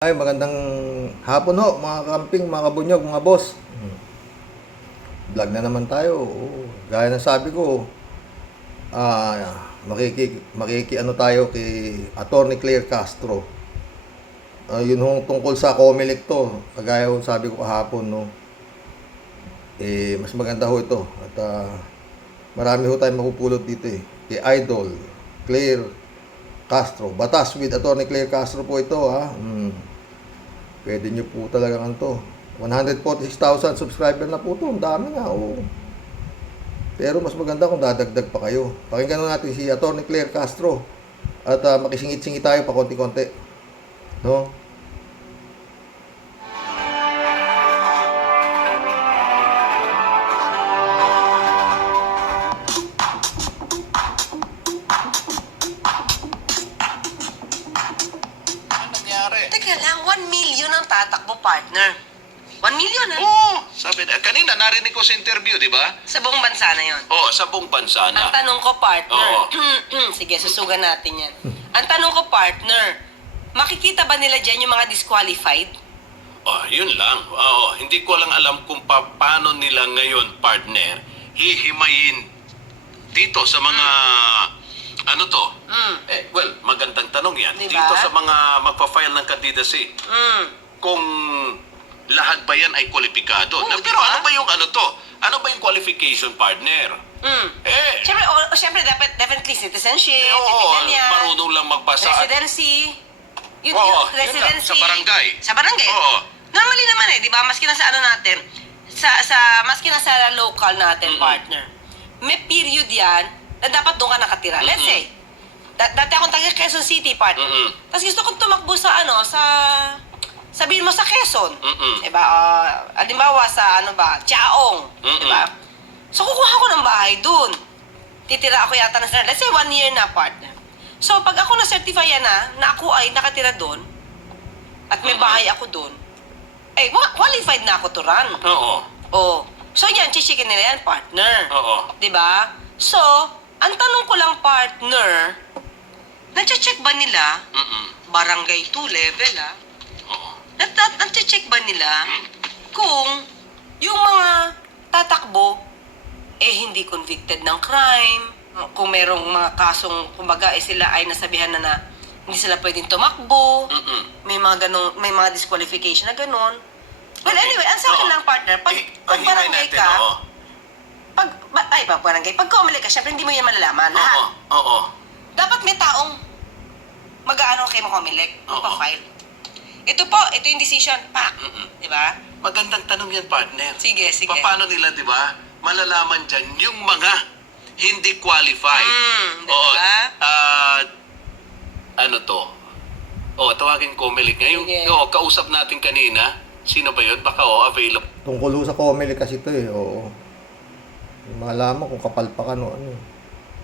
Ay, magandang hapon ho, mga kamping, mga kabunyog, mga boss. Vlog na naman tayo. Gaya ng sabi ko, ano tayo kay Attorney Claire Castro. Yun ho, tungkol sa Comelec to. Kagaya ho sabi ko kahapon, no. Mas maganda ho ito. At marami ho tayong mapupulot dito Kay Idol Claire Castro. Batas with Attorney Claire Castro po ito, ha. Pwede nyo po talagang to. 146,000 subscriber na po to. Ang dami nga, oo. Pero mas maganda kung dadagdag pa kayo. Pakinggan natin si Attorney Claire Castro. At makisingit-singit tayo pa konti-konti. No? Teka lang, 1 million ang tatakbo, partner. 1 million, ha? Oo, sabi na. Kanina narinig ko sa interview, di ba? Sa buong bansa na yon. Oo, sa buong bansa Ang na. tanong ko, partner. Oo. Sige, susugan natin yan. Ang tanong ko, partner, makikita ba nila dyan yung mga disqualified? Oh, yun lang. Oo, hindi ko lang alam kung paano nila ngayon, partner, hihimayin dito sa mga ano to? Well, magandang tanong yan. Diba? Dito sa mga magpa-file ng candidacy. Kung lahat ba yan ay kwalipikado? Oo, Pero diba? ano ba yung ano to? Ano ba yung qualification, partner? Siyempre, definitely citizenship, Oo, ganyan. marunong lang magbasa. Residency. Yun, Oo, yung yun lang, residency. sa barangay. Sa barangay. Oo. Normally naman di ba? Maski na sa ano natin, maski na sa local natin, partner, may period yan na dapat doon ka nakatira. Let's say, dati akong taga Quezon City, partner. Tapos gusto kong tumakbo sa sabihin mo sa Quezon. Diba? Halimbawa sa Chaong. Diba? So, kukuha ko ng bahay doon. Titira ako yata na let's say 1 year na, partner. So, pag ako na-certify na ako ay nakatira doon, at may bahay ako doon, qualified na ako to run. Oo. Oh. So, yan, chichikin nila yan, partner. Oo. Diba? So, ang tanong ko lang, partner, na-check ba nila, barangay 2 level, Oo. na-check ba nila kung yung mga tatakbo, hindi convicted ng crime, kung merong mga kasong, kumbaga, sila ay nasabihan na hindi sila pwedeng tumakbo, may mga disqualification na ganon. Well, anyway, ang sa akin lang, partner, pag barangay ka, pag Comelec ka, syempre hindi mo yan malalaman. Lahat. Oo. Dapat may taong mag-aano kay Comelec, magpa-file. Ito yung decision. Pak! Di ba? Magandang tanong yan, partner. Sige. Paano nila, di ba, malalaman dyan yung mga hindi qualified? Di ba? Ano to? Tawagin Comelec ngayon. Sige. Kausap natin kanina. Sino ba yun? Baka available. Tungkol ho sa Comelec kasi ito oo. Malaman kung kapalpakan o ano.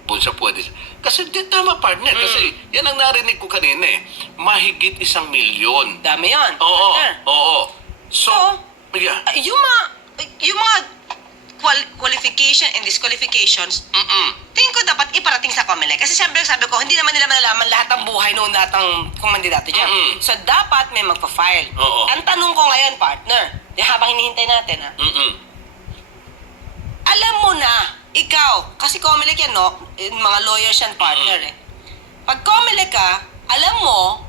Siya pwede. Kasi di tama, partner. Kasi yan ang narinig ko kanina Mahigit 1 milyon. Dami yun. Oo. partner. Oo. So, yeah. Yung mga qualification and disqualifications, tingin ko dapat iparating sa Comelec. Kasi siyempre sabi ko, hindi naman nila malalaman lahat ng buhay noon, lahat ng kung mandidato dyan. So, dapat may magpa-file. Oo. Ang tanong ko ngayon, partner, habang hinihintay natin, alam mo na, ikaw, kasi Comelec yan, no? Mga lawyers yan, partner, Pag Comelec ka, alam mo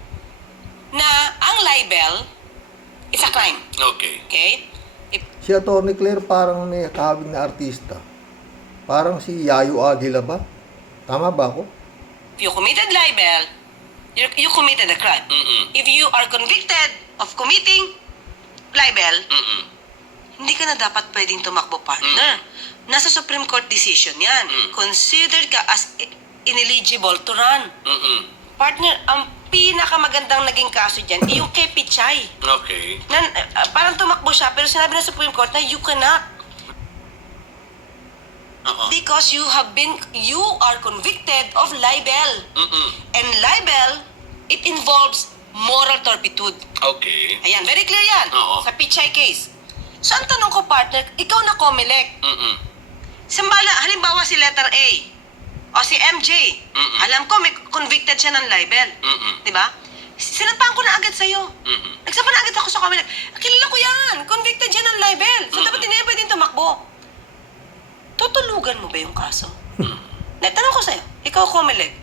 na ang libel is a crime. Okay. Okay? Si Attorney Claire parang may kahawig na artista. Parang si Yayo Aguila ba? Tama ba ako? If you committed libel, you committed a crime. If you are convicted of committing libel, hindi ka na dapat pwedeng tumakbo, partner. Nasa Supreme Court decision yan. Considered ka as ineligible to run. Partner, ang pinakamagandang naging kaso dyan, yung kay Pichay. Okay. Parang tumakbo siya, pero sinabi ng Supreme Court na you cannot. Because you are convicted of libel. And libel, it involves moral turpitude. Okay. Ayan, very clear yan. Oo. Sa Pichay case. So, ang tanong ko, partner, ikaw na Comelec. Halimbawa si letter A o si MJ. Alam ko, may convicted siya ng libel. Di ba? Sinampaan ko na agad sa'yo. Mhm. Nagsampa na agad ako sa Comelec. Kilala ko yan. Convicted yan ng libel. So, dapat hindi yan pwedeng tumakbo. Tutulugan mo ba yung kaso? Tanong ko sa'yo, ikaw Comelec,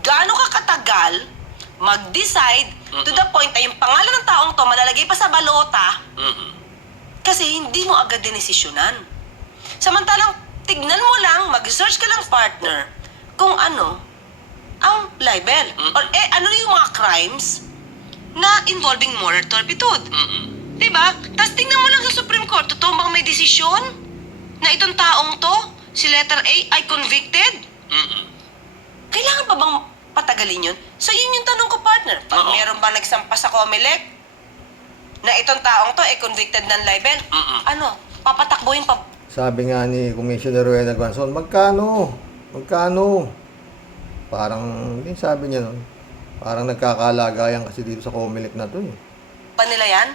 gaano ka katagal mag-decide to the point ay yung pangalan ng taong to malalagay pa sa balota Mhm. kasi hindi mo agad dinesisyonan. Samantalang, tignan mo lang, mag-search ka lang partner kung ano ang libel. Or ano yung mga crimes na involving moral turpitude. Mhm. Diba? Tapos tingnan mo lang sa Supreme Court, totoo bang may desisyon na itong taong to, si letter A, ay convicted? Mhm. Kailangan pa bang patagalin yun? So yun yung tanong ko, partner. Pag Oo. meron ba nagsampa sa Comelec na itong taong to ay convicted ng libel, ano, papatakbuhin pa. Sabi nga ni Commissioner Rowena Guanzon, magkano? Magkano? Parang, hindi sabi niya nun. Parang nagkakalagayan kasi dito sa Comelec na to eh. Pa nila yan?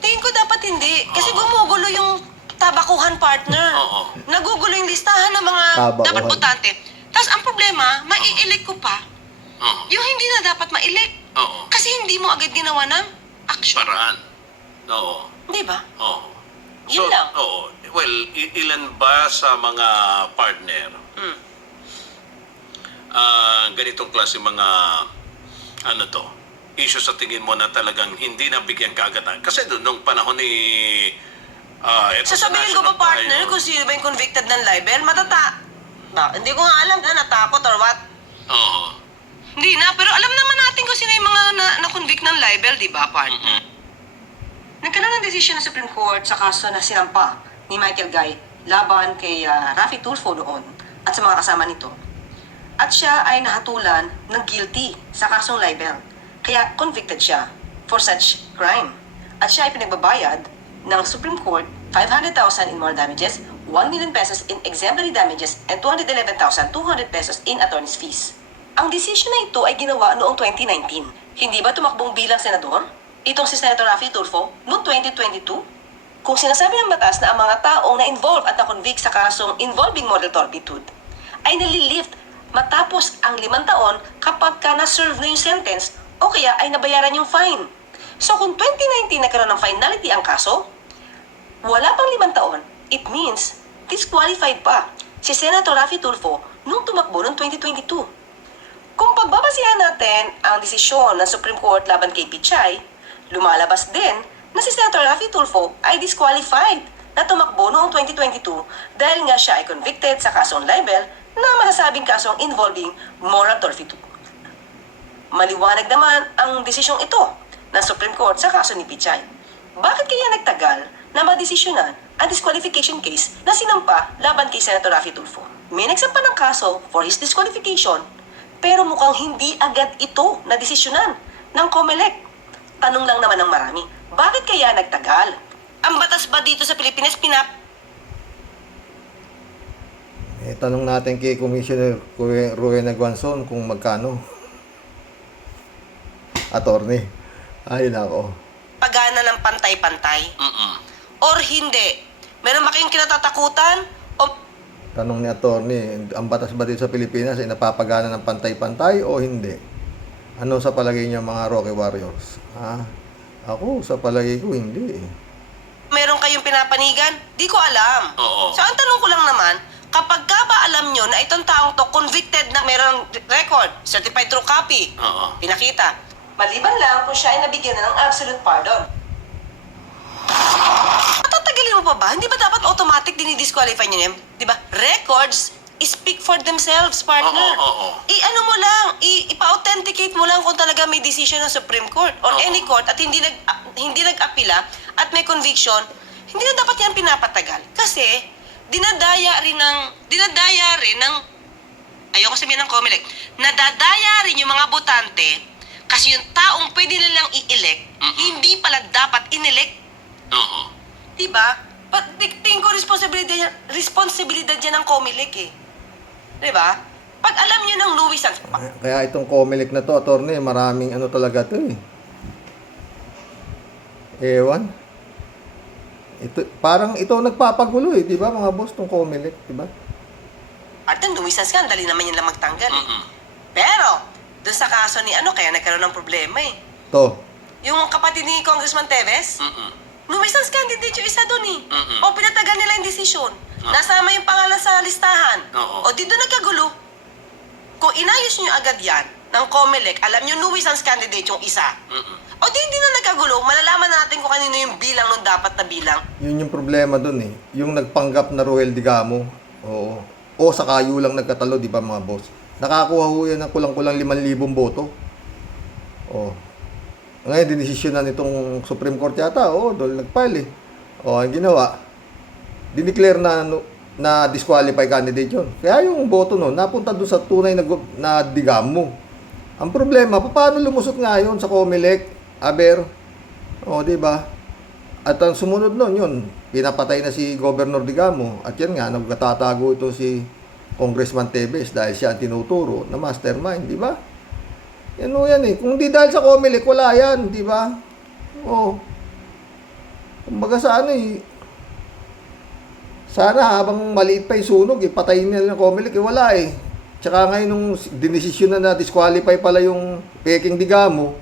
Tingin ko dapat hindi. Kasi gumugulo yung tabakuhan, partner. Oo. Nagugulo yung listahan ng mga Tabakuhan. dapat botante. Tapos ang problema, mai-elect ko pa Oo. yung hindi na dapat ma-elect. Oo. Kasi hindi mo agad ginawa ng action. Paraan. Oo. Di ba? Oo. Yun lang. Oo. Well, ilan ba sa mga partner Mm. ganitong klase mga ano to, issue sa tingin mo na talagang hindi nabigyan kaagad? Kasi doon nung panahon ni eto sa Sasabihin ko ba, national partner, tayo. kung sino ba yung convicted ng libel? Hindi ko nga alam na natakot or what. Oo. Hindi na, pero alam naman natin kung sino yung mga na-convict ng libel, di ba, partner? Nagkaroon ng desisyon ng Supreme Court sa kaso na sinampa ni Michael Guy laban kay Raffy Tulfo noon at sa mga kasama nito. At siya ay nahatulan ng guilty sa kasong libel. Kaya convicted siya for such crime. At siya ay pinagbabayad ng Supreme Court 500,000 in moral damages, 1 million pesos in exemplary damages, and 211,200 pesos in attorney's fees. Ang desisyon na ito ay ginawa noong 2019. Hindi ba tumakbong bilang senador? Itong si Senator Raffy Tulfo noong 2022? Kung sinasabi ng batas na ang mga taong na-involve at na-convict sa kasong involving moral turpitude ay nalilift matapos ang 5 taon kapag ka na-serve na yung sentence o kaya ay nabayaran yung fine. So kung 2019 nagkaroon ng finality ang kaso, wala pang 5 taon, it means disqualified pa si Senator Raffy Tulfo nung tumakbo noong 2022. Kung pagbabasihan natin ang desisyon ng Supreme Court laban kay Pichay, lumalabas din na si Senator Raffy Tulfo ay disqualified na tumakbo noong 2022 dahil nga siya ay convicted sa kasong libel na masasabing kasong involving moral turpitude. Maliwanag naman ang desisyong ito ng Supreme Court sa kaso ni Pichay. Bakit kaya nagtagal na madesisyonan ang disqualification case na sinampa laban kay Senator Raffy Tulfo? May nagsampa ng kaso for his disqualification pero mukhang hindi agad ito na desisyonan ng Comelec. Tanong lang naman ng marami, bakit kaya nagtagal? Ang batas ba dito sa Pilipinas Tanong natin kay Commissioner Rowena Guanzon kung magkano. Attorney. Ay, nako. pagana ng pantay-pantay? Mhm. Or hindi? Meron ba kayong kinatatakutan? O Tanong ni attorney, ang batas ba dito sa Pilipinas ay napapagana ng pantay-pantay o hindi? Ano sa palagay niyo mga Rocky Warriors? Ako, sa palagay ko, hindi. meron kayong pinapanigan? Di ko alam. Oo. So, ang tanong ko lang naman, kapag ka ba alam nyo na itong taong to convicted na meron record, certified true copy, Oo. pinakita. Maliban lang kung siya ay nabigyan na ng absolute pardon. Patatagalin mo pa ba? Hindi ba dapat automatic dinidisqualify nyo yan? Di ba? Records speak for themselves, partner. Oo. I-ano mo lang, ipa-authenticate mo lang kung talaga may decision ng Supreme Court or Oo. any court at hindi nag-apila at may conviction, hindi na dapat yan pinapatagal. Kasi, dinadaya rin ng ayoko sabihin ng Comelec, nadadaya rin yung mga botante kasi yung taong pwede nilang i-elect, hindi pala dapat in-elect. Oo. Diba? Tingin ko responsibilidad yan ng Comelec eh. Diba? Pag alam nyo ng luwisan, Kaya itong Comelec na to, attorney, maraming ano talaga to eh. Ewan. Parang ito nagpapagulo eh, di ba mga boss, tong Comelec, di ba? Arten, luwisan scandal, dali naman yan lang magtanggal eh. Mhm. Pero, Doon sa kaso ni ano, kaya nagkaroon ng problema eh. To. Yung kapatid ni Congressman Teves, numisance candidate yung isa doon eh. O pinatagal nila yung desisyon. Nasama yung pangalan sa listahan. Oo. O di doon nagkagulo. Kung inayos nyo agad yan, ng COMELEC, alam nyo nuisance candidate yung isa. O di hindi na nagkagulo, malalaman natin kung kanino yung bilang nung dapat na bilang. Yun yung problema dun eh. Yung nagpanggap na Roel Digamo. Oo. O sa kayo lang nagkatalo, di ba mga boss? Nakakuha ho yan ng kulang-kulang 5,000 boto. O. Ngayon, dinesisyonan itong Supreme Court yata. O, doon nag-file eh. O, ang ginawa, dineclare na disqualify candidate yun. Kaya yung boto nun, napunta doon sa tunay na Digamo. Ang problema, paano lumusot nga yun sa COMELEC, Aber? O, di ba? At ang sumunod nun, yun, pinapatay na si Governor Digamo. At yan nga, nagkatatago ito si Congressman Teves dahil siya ang tinuturo na mastermind, di ba? Yan o yan eh. Kung di dahil sa COMELEC, wala yan, di ba? O. Kumbaga sa ano eh, sana habang maliit pa yung sunog, patayin nila ng COMELEC, wala eh. Tsaka ngayon nung dinesisyon na disqualify pala yung peking Digamo,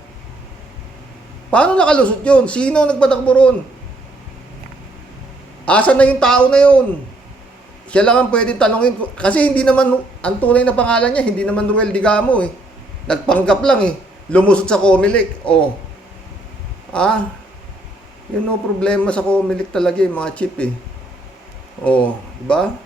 paano nakalusot yun? Sino nagpatakbo ron? Asan na yung tao na yun? Siya lang ang pwedeng tanongin. Kasi hindi naman, ang tunay na pangalan niya, hindi naman Roel Digamo eh. Nagpanggap lang eh. Lumusot sa COMELEC. Oh. Yun no problema sa COMELEC talaga eh, mga chip eh. Oh, diba?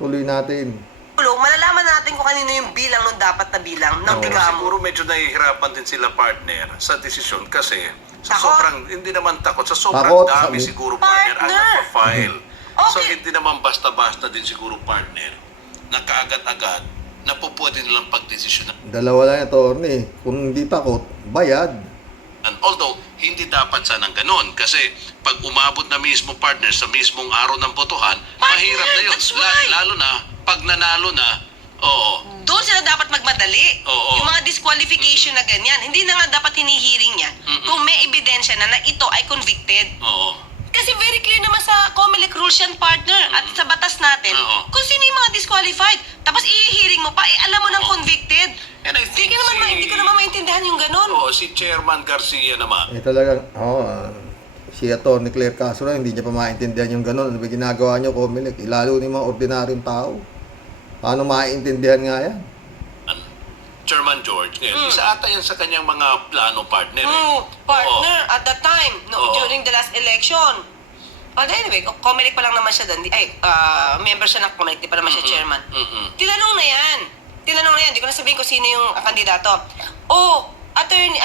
Tuloy natin. Malalaman natin kung kanino yung bilang nung dapat na bilang ng Digamo. Siguro medyo nahihirapan din sila, partner, sa desisyon kasi sa Takot. sobrang, hindi naman takot, sa sobrang Takot, dami sabi. siguro, partner, ang Partner. nagpa-file. So Okay. hindi naman basta-basta din siguro, partner, na kaagad-agad na po pwede nilang pagdesisyon. Dalawa lang ito, attorney. Kung hindi takot, bayad. And although, hindi dapat sanang ganun. Kasi pag umabot na mismo, partner, sa mismong araw ng botohan, mahirap na yun. that's why. Lalo na, pag nanalo na, oo. Doon sila dapat magmadali. Oo. Yung mga disqualification na ganyan, hindi na nga dapat hinihiring yan kung may ebidensya na ito ay convicted. Oo. Kasi very clear naman sa COMELEC rules yan, partner, at sa batas natin, Oo. kung sino yung mga disqualified. Tapos ihihiring mo pa, alam mo ng convicted. And I think Hindi ko naman maintindihan yung ganun. Oo, si Chairman Garcia naman. Talagang, si Atty. Claire Castro, hindi niya pa maintindihan yung gano'n. Ano ba ginagawa niyo, COMELEC? Lalo ni mga ordinaryong tao. Paano maintindihan nga yan? Chairman George, ngayon, isa ata yan sa kanyang mga plano, partner. Partner, at that time, Oo. during the last election. Anyway, COMELEC pa lang naman siya doon. Member siya ng COMELEC, di pa naman siya chairman. Tinanong na yan. Di ko na sabihin kung sino yung kandidato. Attorney,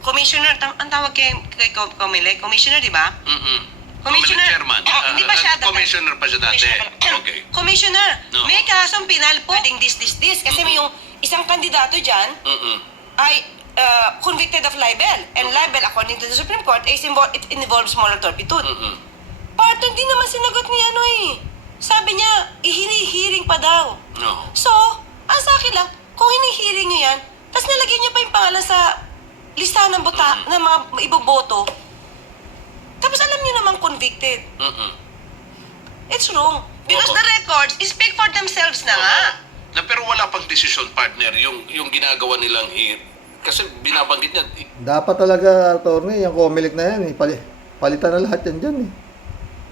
commissioner, ang tawag kay COMELEC, commissioner, di ba? Commissioner. Chairman. Hindi pa siya. Commissioner pa siya dati. Commissioner. Okay. Commissioner, No. may kasong pinal po. Pwedeng this. Kasi may yung isang kandidato dyan ay convicted of libel. And libel, according to the Supreme Court, it involves moral turpitude. Parto, hindi naman sinagot ni ano eh. Sabi niya, hinihiring pa daw. No. So, ang sa akin lang, kung hinihiring niyo yan, tapos nalagyan niyo pa yung pangalan sa listahan ng ng mga iboboto, tapos alam niyo naman convicted. It's wrong. Because Oo. the records speak for themselves na nga. Pero wala pang desisyon, partner, yung ginagawa nilang kasi binabanggit niya, Dapat talaga, attorney, yung COMELEC na yan, palitan na lahat yan dyan eh.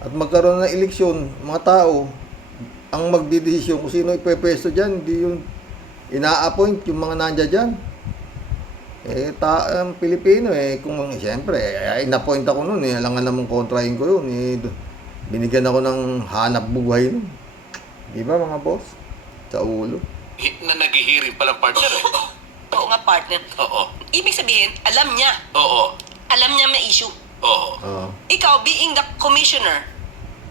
At magkaroon ng eleksyon, mga tao, ang magdidesisyon kung sino ipepwesto dyan, hindi yung ina-appoint yung mga nandya dyan. Ang Pilipino kung siyempre, in-appoint ako nun alangan namang kontrahin ko yun binigyan ako ng hanap buhay nun. Di ba mga boss? Sa ulo. na naghihiring palang partner eh. Oo nga, partner. Oo. Ibig sabihin, alam niya. Oo. Alam niya may issue. Oo. Ikaw, being the commissioner,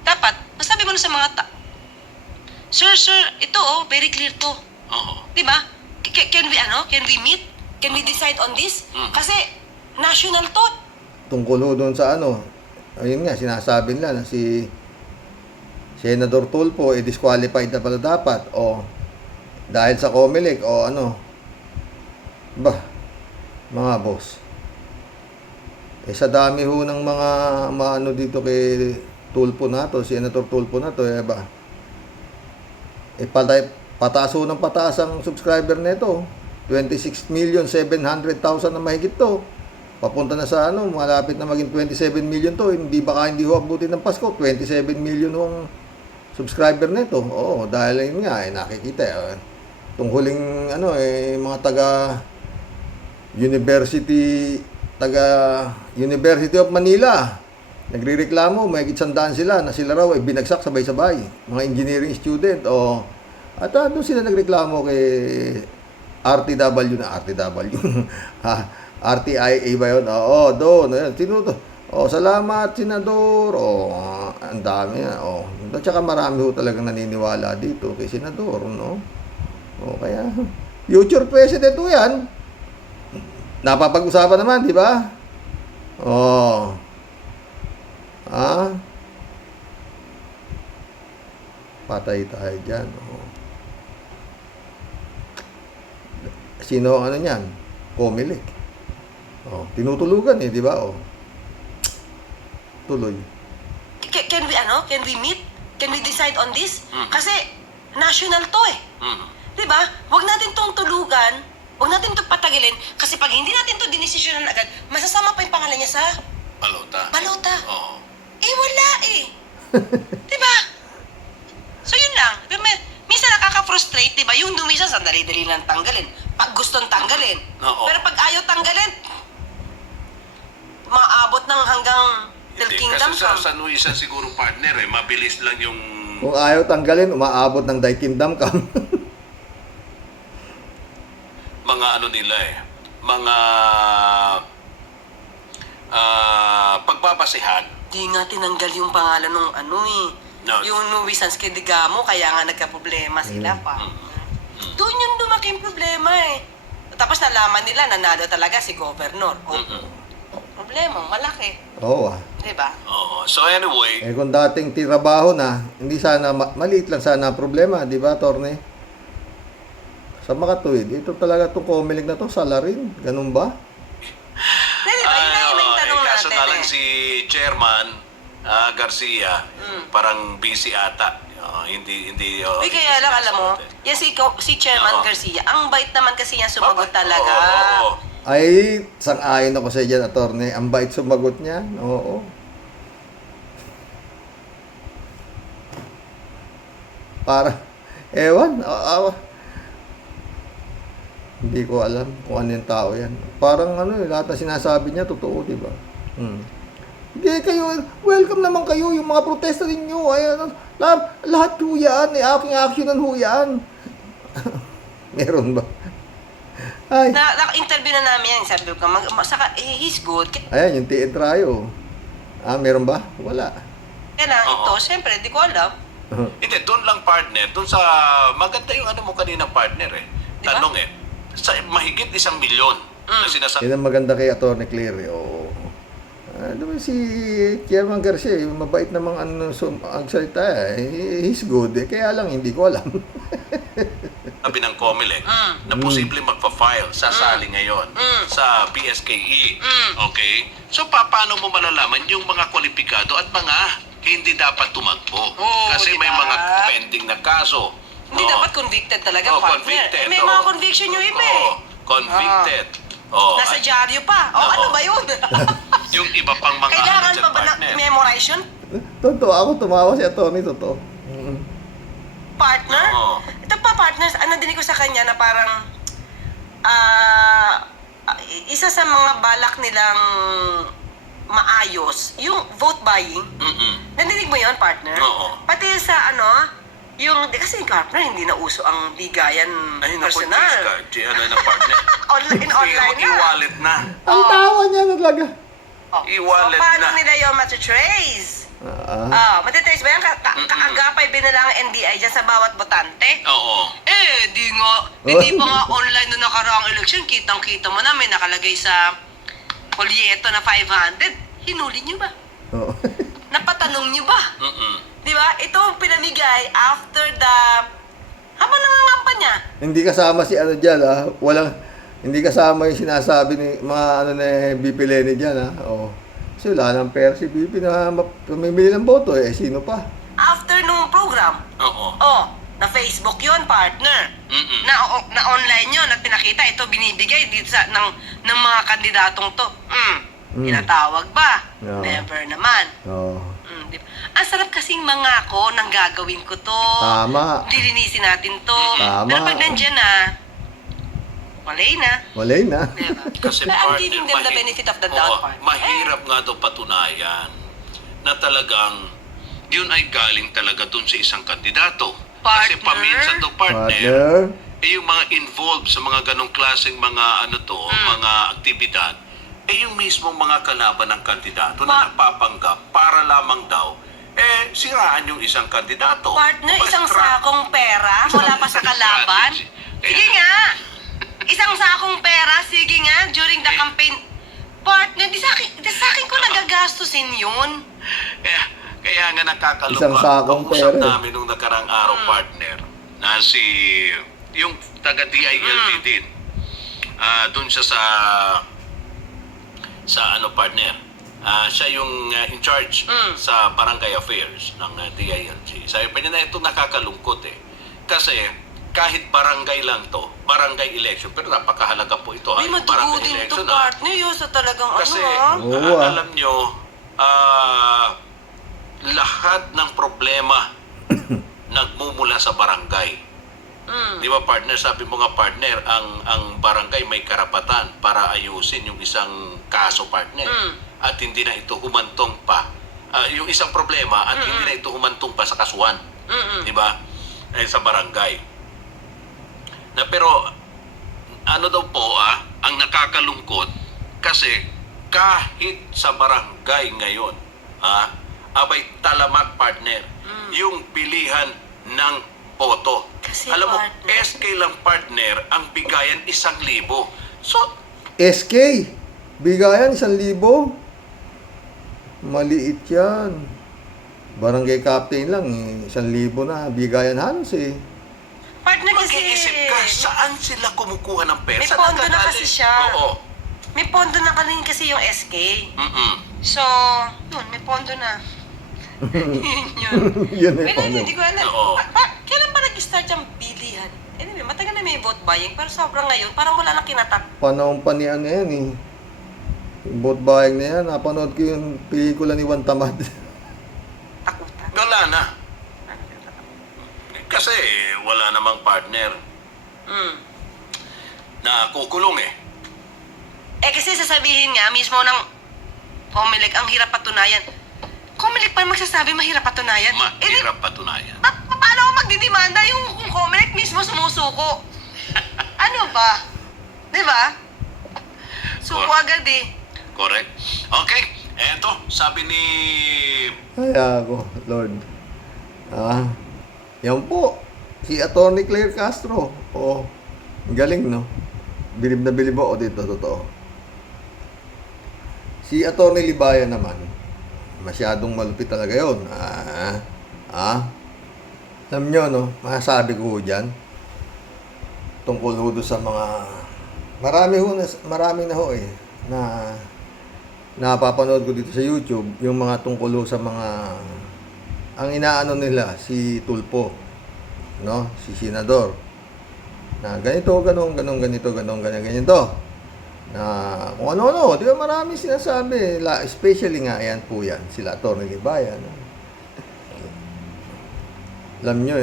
dapat, masabi mo na sa mga Sir, ito very clear to. Oo. Di ba? Can we meet? Can we decide on this? Kasi, national to. Tungkol ho doon sa ayun nga, sinasabi nila na si Senador Tulfo disqualified na pala dapat dahil sa COMELEC mga boss. Sa dami ho ng mga dito kay Tulfo na to, Senator Tulfo na to, pataas ng pataas ang subscriber nito. 26,700,000 na mahigit to. Papunta na sa ano, malapit na maging 27 million to. Hindi baka hindi ho abutin ng Pasko. 27 million ho ang subscriber nito. Oo, dahil yun nga, nakikita. Itong huling, mga University of Manila. Nagrereklamo, may gitsandaan sila na sila raw ay binagsak sabay-sabay. Mga engineering student. At doon sila nagreklamo kay RTW. Ha, RTIA ba yun? Oo, doon. Salamat, Senador. Ang dami. At saka marami ho talagang naniniwala dito kay Senador, no? Kaya, future president ho yan. Napapag-usapan naman, di ba? Patay tayo dyan. Sino ang ano niyan? Comelec. Tinutulugan di ba? Tuloy. Can we meet? Can we decide on this? Kasi national to eh. Di ba? Huwag natin tong tulugan, huwag natin to patagilin, kasi pag hindi natin to dinesisyonan agad, masasama pa yung pangalan niya sa balota. Oo. Wala eh. Di ba? So yun lang. Minsan nakaka-frustrate, di ba? Yung dumisa, sandali-dali lang tanggalin. Pag gustong tanggalin. Oo. Pero pag ayaw tanggalin, maabot ng hanggang till Hindi, kingdom kasi sa come. San Luis siguro partner mabilis lang yung Kung ayaw tanggalin, umaabot ng Thy Kingdom Come. mga ano nila mga pagbabasihan. Di nga tinanggal yung pangalan ng No. yung Nuisan Skedigamo, kaya nga nagka-problema sila pa. Doon yung lumaki yung problema eh. Tapos nalaman nila, nanalo talaga si Governor. Problema, malaki. Oo Di ba? Oo. So anyway, kung dating tirabaho na, hindi sana, maliit lang sana ang problema, di ba, Torne? Sa makatuwid, ito talaga itong Comelec na to, salarin. Ganun ba? Di ba? Yun lang yung tanong kaso natin na lang eh. si Chairman Garcia, parang busy ata. Hindi. Uy, kaya lang, alam mo, yan si Chairman Garcia, ang bait naman kasi yan sumagot talaga. Oo. Ay, sang-ayon ako sa dyan, Attorney. Ang bait sumagot niya. Oo. Para, hindi ko alam kung ano yung tao yan. Parang lahat na sinasabi niya, totoo, di ba? Hindi kayo, welcome naman kayo, yung mga protesta ninyo, lahat ho yan, aking actionan ho yan. Meron ba? Ay, Naka-interview na namin yan, sabi ko, he's good. ayan, yung T-Entrayo. Meron ba? Wala. Kaya lang, Oo. ito, syempre, di ko alam. Hindi, doon lang partner. Doon sa, maganda yung mo kanina partner Di ba? Tanong sa mahigit 1 milyon na sinasabi. Yan ang maganda kay Atty. Claire. Oo. Si Chairman Garcia, yung mabait namang ang salita. He's good. Kaya lang, hindi ko alam. Sabi ng Comelec na posible magpa-file, sasali ngayon sa PSKE. Okay? So, paano mo malalaman yung mga kwalipikado at mga hindi dapat tumakbo? Oo, Kasi di may ba? mga pending na kaso. Hindi dapat convicted talaga, Oo, partner. convicted, May oo. mga conviction yung iba eh. Convicted. Oo. Nasa dyaryo pa. Oo. Ano ba yun? Yung iba pang mga Kailangan dyan, pa ba na partner. memorize yun? Totoo, ako tumawa si Atty. Totoo. Partner? Oo. Ito pa, partners, dinig ko sa kanya na parang isa sa mga balak nilang maayos, yung vote buying. Nadinig mo yun, partner? Oo. Pati sa kasi yung partner, hindi na uso ang bigayan Ay, naku, personal. na partner. Online na. I-wallet na. Ang tawa niya na talaga. I-wallet so, paano na. nila yung matitrace? Ah, Matitrace ba yan? Kaagapay binala ang NBI dyan sa bawat botante? Oo. Hindi pa nga online na nakaraang election, kitang-kita mo na may nakalagay sa polyeto na 500. Hinuli niyo ba? oo. Napatanong niyo ba? Di ba? Ito pinamigay after habang nangangampanya. Hindi kasama si dyan, hindi kasama yung sinasabi ni mga ni BP Lenny dyan, Oo. Kasi wala ng pera si BP na pamimili ng boto, sino pa? After nung program, Oo. Na Facebook yon partner. Mm-mm. Na online yon at pinakita ito binibigay dito ng mga kandidatong to. Tinatawag ba? Yeah. Never naman. Oh. Di ba? Ang sarap kasing mangako ng gagawin ko to. Tama. Dilinisin natin to. Tama. Pero pag nandyan na, walay na. Walay na. Diba? Kasi I'm partner, giving them the benefit of the doubt, Oo, partner. mahirap nga daw patunayan na talagang yun ay galing talaga dun sa isang kandidato. Kasi Partner? paminsan daw partner, Partner. yung mga involved sa mga ganong klaseng mga mga aktibidad, yung mismong mga kalaban ng kandidato na napapanggap para lamang daw siraan yung isang kandidato. Partner, Kumbaga, isang sakong pera mula pa sa kalaban. Strategy. Sige nga. Isang sakong pera, sige nga, during the campaign. Partner, di sa akin ko nagagastusin yun. Kaya nga nakakalungkot. Isang sakong Kausap pera. namin nung nakarang araw, partner, na yung taga-DILG din. Doon siya sa partner. Siya yung in charge sa barangay affairs ng DILG. Sabi pa niya na ito nakakalungkot Kasi kahit barangay lang to, barangay election, pero napakahalaga po ito. Ay, yung matugo barangay din to, election, partner. Yun sa talagang kasi Oo, alam nyo, lahat ng problema nagmumula sa barangay. Di ba partner, sabi mo nga partner, ang barangay may karapatan para ayusin yung isang kaso partner. At hindi na ito humantong pa. Yung isang problema at hindi na ito humantong pa sa kasuhan. Di ba? Sa barangay. Pero ano daw po ang nakakalungkot kasi kahit sa barangay ngayon abay talamak partner yung pilihan ng boto. Kasi Alam mo, partner. SK lang partner ang bigayan 1,000. So, SK. Bigayan, 1,000. Maliit yan. Barangay captain lang 1,000 na. Bigayan halos Partner kasi... mag-iisip ka, saan sila kumukuha ng pera? May Saan pondo na nagagaling? kasi siya. Oo. May pondo na rin kasi yung SK. So, yun, may pondo na. yun. Yan Pero hindi ko alam. Oo. Kailan ba nag-start yung bilihan? Anyway, matagal na may vote buying, pero sobrang ngayon, parang wala nang kinatak. Panahon pa ni ano yan Yung vote buying na yan. Napanood ko yung pelikula ni Juan Tamad. Takutan. Wala na. Kasi wala namang partner na kukulong Kasi sasabihin nga mismo ng Comelec, ang hirap patunayan. Comelec pa magsasabi mahirap patunayan. Mahirap patunayan. Paano ako magdidemanda yung Comelec mismo sumusuko? Ano ba? Di ba? Suko agad Correct. Okay. Eto, sabi ni... Ay ako, Lord. Yan po. Si Atty. Claire Castro. Galing, no? Bilib na bilib ako dito, totoo. Si Atty. Libayan naman, masyadong malupit talaga yun. Alam nyo, no? Masasabi ko dyan, tungkol ho doon sa mga... Marami na ho na napapanood ko dito sa YouTube, yung mga tungkol ho sa mga... Ang inaano nila, si Tulpo, no? Si Senador. Na ganito, ganito. Na kung ano-ano, di ba marami sinasabi. Especially nga, ayan po yan, sila Atty. Libayan. Alam nyo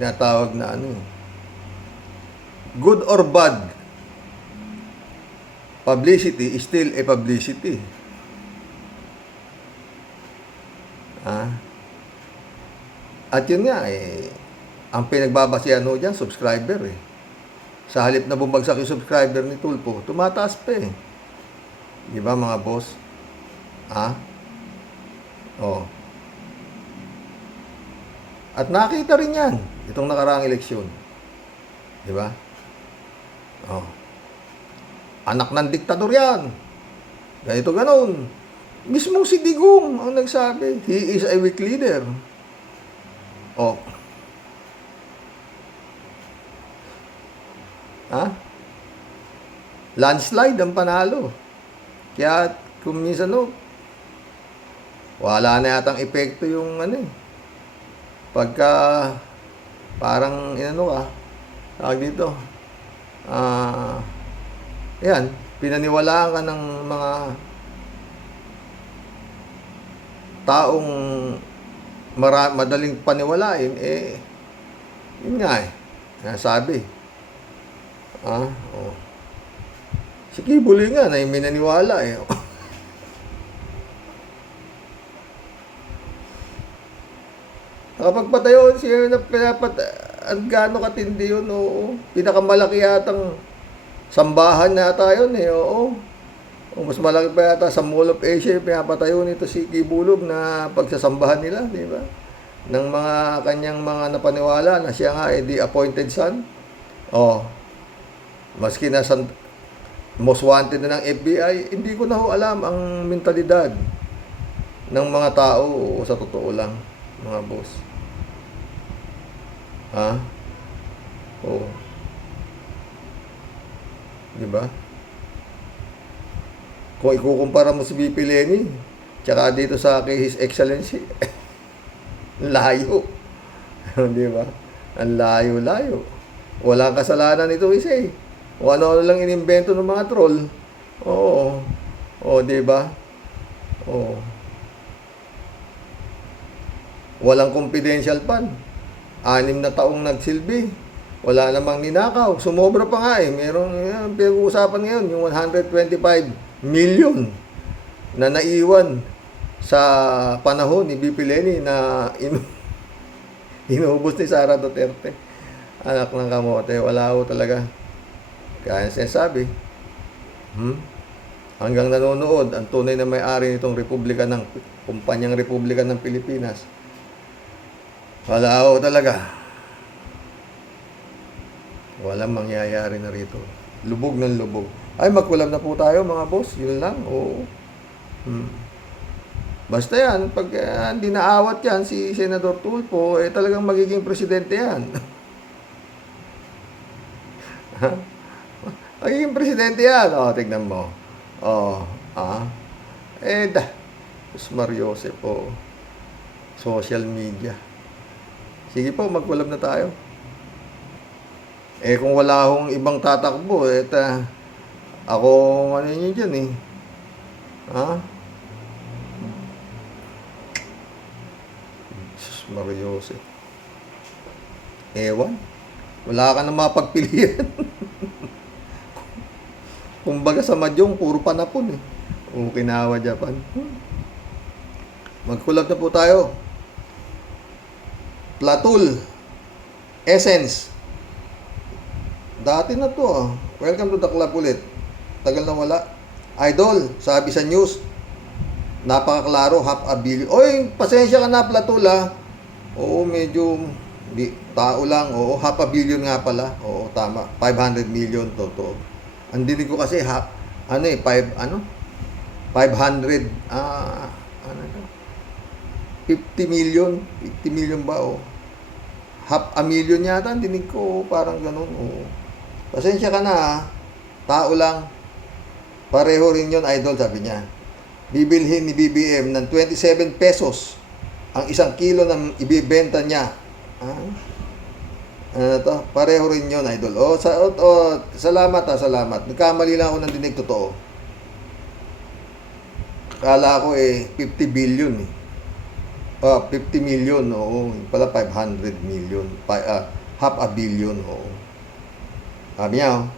tinatawag na good or bad, publicity is still a publicity. At yun nga ang pinagbabasehan ho dyan, subscriber Sa halip na bumagsak yung subscriber ni Tulpo, tumataas pa Di ba mga boss? At nakita rin yan, itong nakaraang eleksyon. Di ba? Anak ng diktador yan. Ganito ganon. Mismong si Digong ang nagsabi, he is a weak leader. Landslide ang panalo. Kaya kung minsan wala na yatang epekto yung pagka Parang, inano ka, tawag dito, yan, pinaniwalaan ka ng mga taong madaling paniwalain, yun nga sabi. Oh. Si Kibuloy nga, na minaniwala Nakapagpatayo siya na ang gaano katindi yun, oo. Pinakamalaki yatang sambahan na yun, oo. O mas malaki pa yata sa Mall of Asia yung pinapatayo nito si Kibulog na pagsasambahan nila, di ba? Ng mga kanyang mga napaniwala na siya nga the appointed son. Oh. Maski na most wanted na ng FBI, hindi ko na ho alam ang mentalidad ng mga tao, sa totoo lang, mga boss. Oo. Di ba? Kung ikukumpara mo si BP Lenny, tsaka dito sa kay His Excellency, layo. Di ba? Ang layo-layo. Walang kasalanan ito isa O ano lang inimbento ng mga troll. Oo. O, di ba? Oo. Walang confidential fund. 6 na taong nagsilbi. Wala namang ninakaw. Sumobra pa nga Merong pinag-uusapan ngayon, yung 125 million na naiwan sa panahon ni BP Lenny na inubos ni Sara Duterte. Anak ng kamote. Wala ho talaga. Kaya sinasabi, hanggang nanonood, ang tunay na may-ari nitong kumpanyang Republika ng Pilipinas. Wala ho talaga. Walang mangyayari na rito. Lubog ng lubog. Ay, magkulam na po tayo mga boss. Yun lang. Oo. Basta yan, pag hindi naawat yan si Senador Tulfo, talagang magiging presidente yan. Magiging presidente yan. Tignan mo. Diyos Mariosep po. Social media. Sige po, magkulab na tayo. Kung wala akong ibang tatakbo, ako, ano yun dyan Diyos Mariosep. Ewan. Wala ka na mapagpilian. Kumbaga sa Madyong, puro panapon Okinawa, Japan. Magkulab na po tayo. Platul. Essence. Dati na to Welcome to the club ulit. Tagal na wala. Idol, sabi sa news, napakaklaro, half a billion. Oy, pasensya ka na, Platul Oo, medyo tao lang. Oo, half a billion nga pala. Oo, tama. 500 million, totoo. Ang dinig ko kasi 500 50 million ba half a million yata ang dinig ko parang ganun pasensya ka na tao lang pareho rin yun idol sabi niya bibilhin ni BBM ng 27 pesos ang 1 kilo ng ibibenta niya pareho rin yun, idol. Salamat. Nagkamali lang ako ng dinig, totoo. Kala ko 50 billion 50 million, pala 500 million. Half a billion, Sabi niya,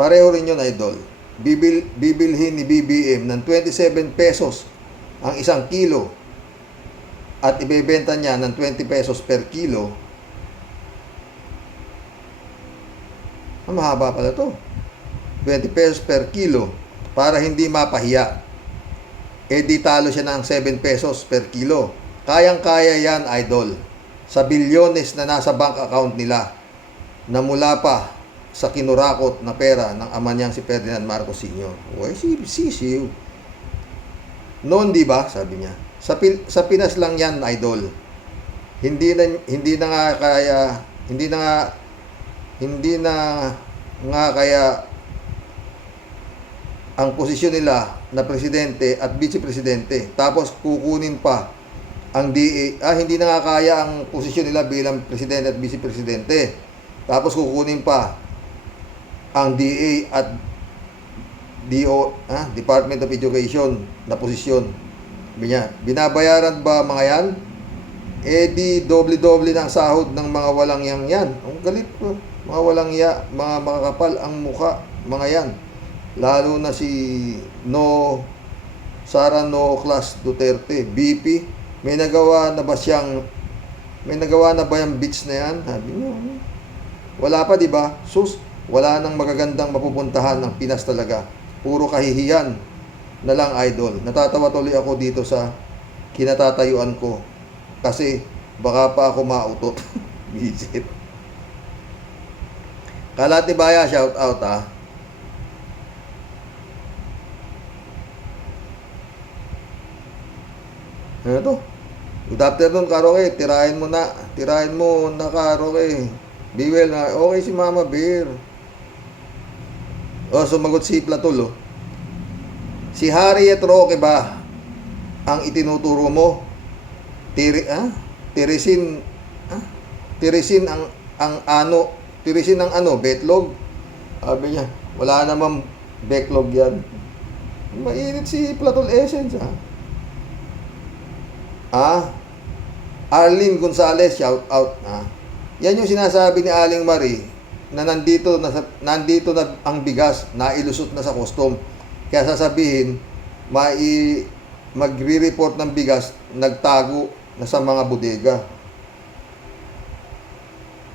pareho rin yun, idol. Bibilhin ni BBM ng 27 pesos ang 1 kilo at ibebenta niya ng 20 pesos per kilo. Mahaba pala to 20 pesos per kilo para hindi mapahiya di talo siya ng 7 pesos per kilo kayang-kaya yan idol sa bilyones na nasa bank account nila na mula pa sa kinurakot na pera ng ama niyang si Ferdinand Marcos Sr. Sisiw noon di ba sabi niya sa Pinas lang yan idol hindi na nga kaya ang posisyon nila na presidente at vice-presidente tapos kukunin pa ang DA, hindi na nga kaya ang posisyon nila bilang presidente at vice presidente. Tapos kukunin pa ang DA at Department of Education na posisyon. Sabi niya, binabayaran ba mga yan? Di doble-doble na ang sahod ng mga walang yang yan. Ang galit po. Mga walang ya, mga makakapal ang muka, mga yan. Lalo na si Sara Class Duterte, BP. May nagawa na ba yung beach na yan? Sabi niyo, wala pa, di ba? Sus, wala nang magagandang mapupuntahan ng Pinas talaga. Puro kahihiyan na lang, idol. Natatawa tuloy ako dito sa kinatatayuan ko. Kasi baka pa ako mautot. Visit. Kalatibaya, shout out Ano to? Good afternoon, Karoke. Tirahin mo na, Karoke. Biwel na. Okay si Mama Bear. Sumagot si Platul, Si Harriet Roque ba ang itinuturo mo? Tirisin ang betlog. Sabi niya, wala namang backlog yan. Mainit si Platul Essence, Arlene Gonzalez, shout out. Yan yung sinasabi ni Aling Marie na nandito na ang bigas, nailusot na sa custom. Kaya sasabihin, magre-report ng bigas, nagtago na sa mga bodega.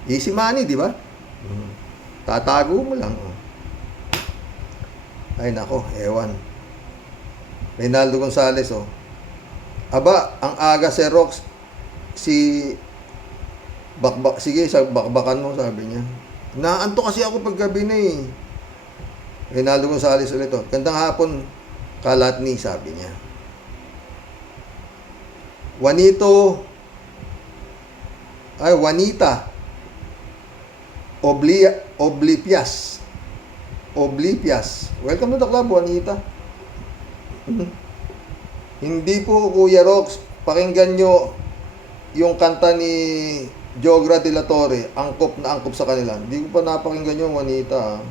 Easy money, di ba? Tatago mo lang. Ay nako, ewan. Reynaldo Gonzalez, Aba, ang aga Xerox, sige, bakbakan mo, sabi niya. Naanto kasi ako paggabi na Reynaldo Gonzalez ulit, Gandang hapon, Kalatni, sabi niya. Juanita Oblipias. Welcome to the club, Juanita. Hindi po, Kuya Rox, pakinggan nyo yung kanta ni Jogra de la Torre, angkop na angkop sa kanila. Hindi ko pa napakinggan yung Juanita.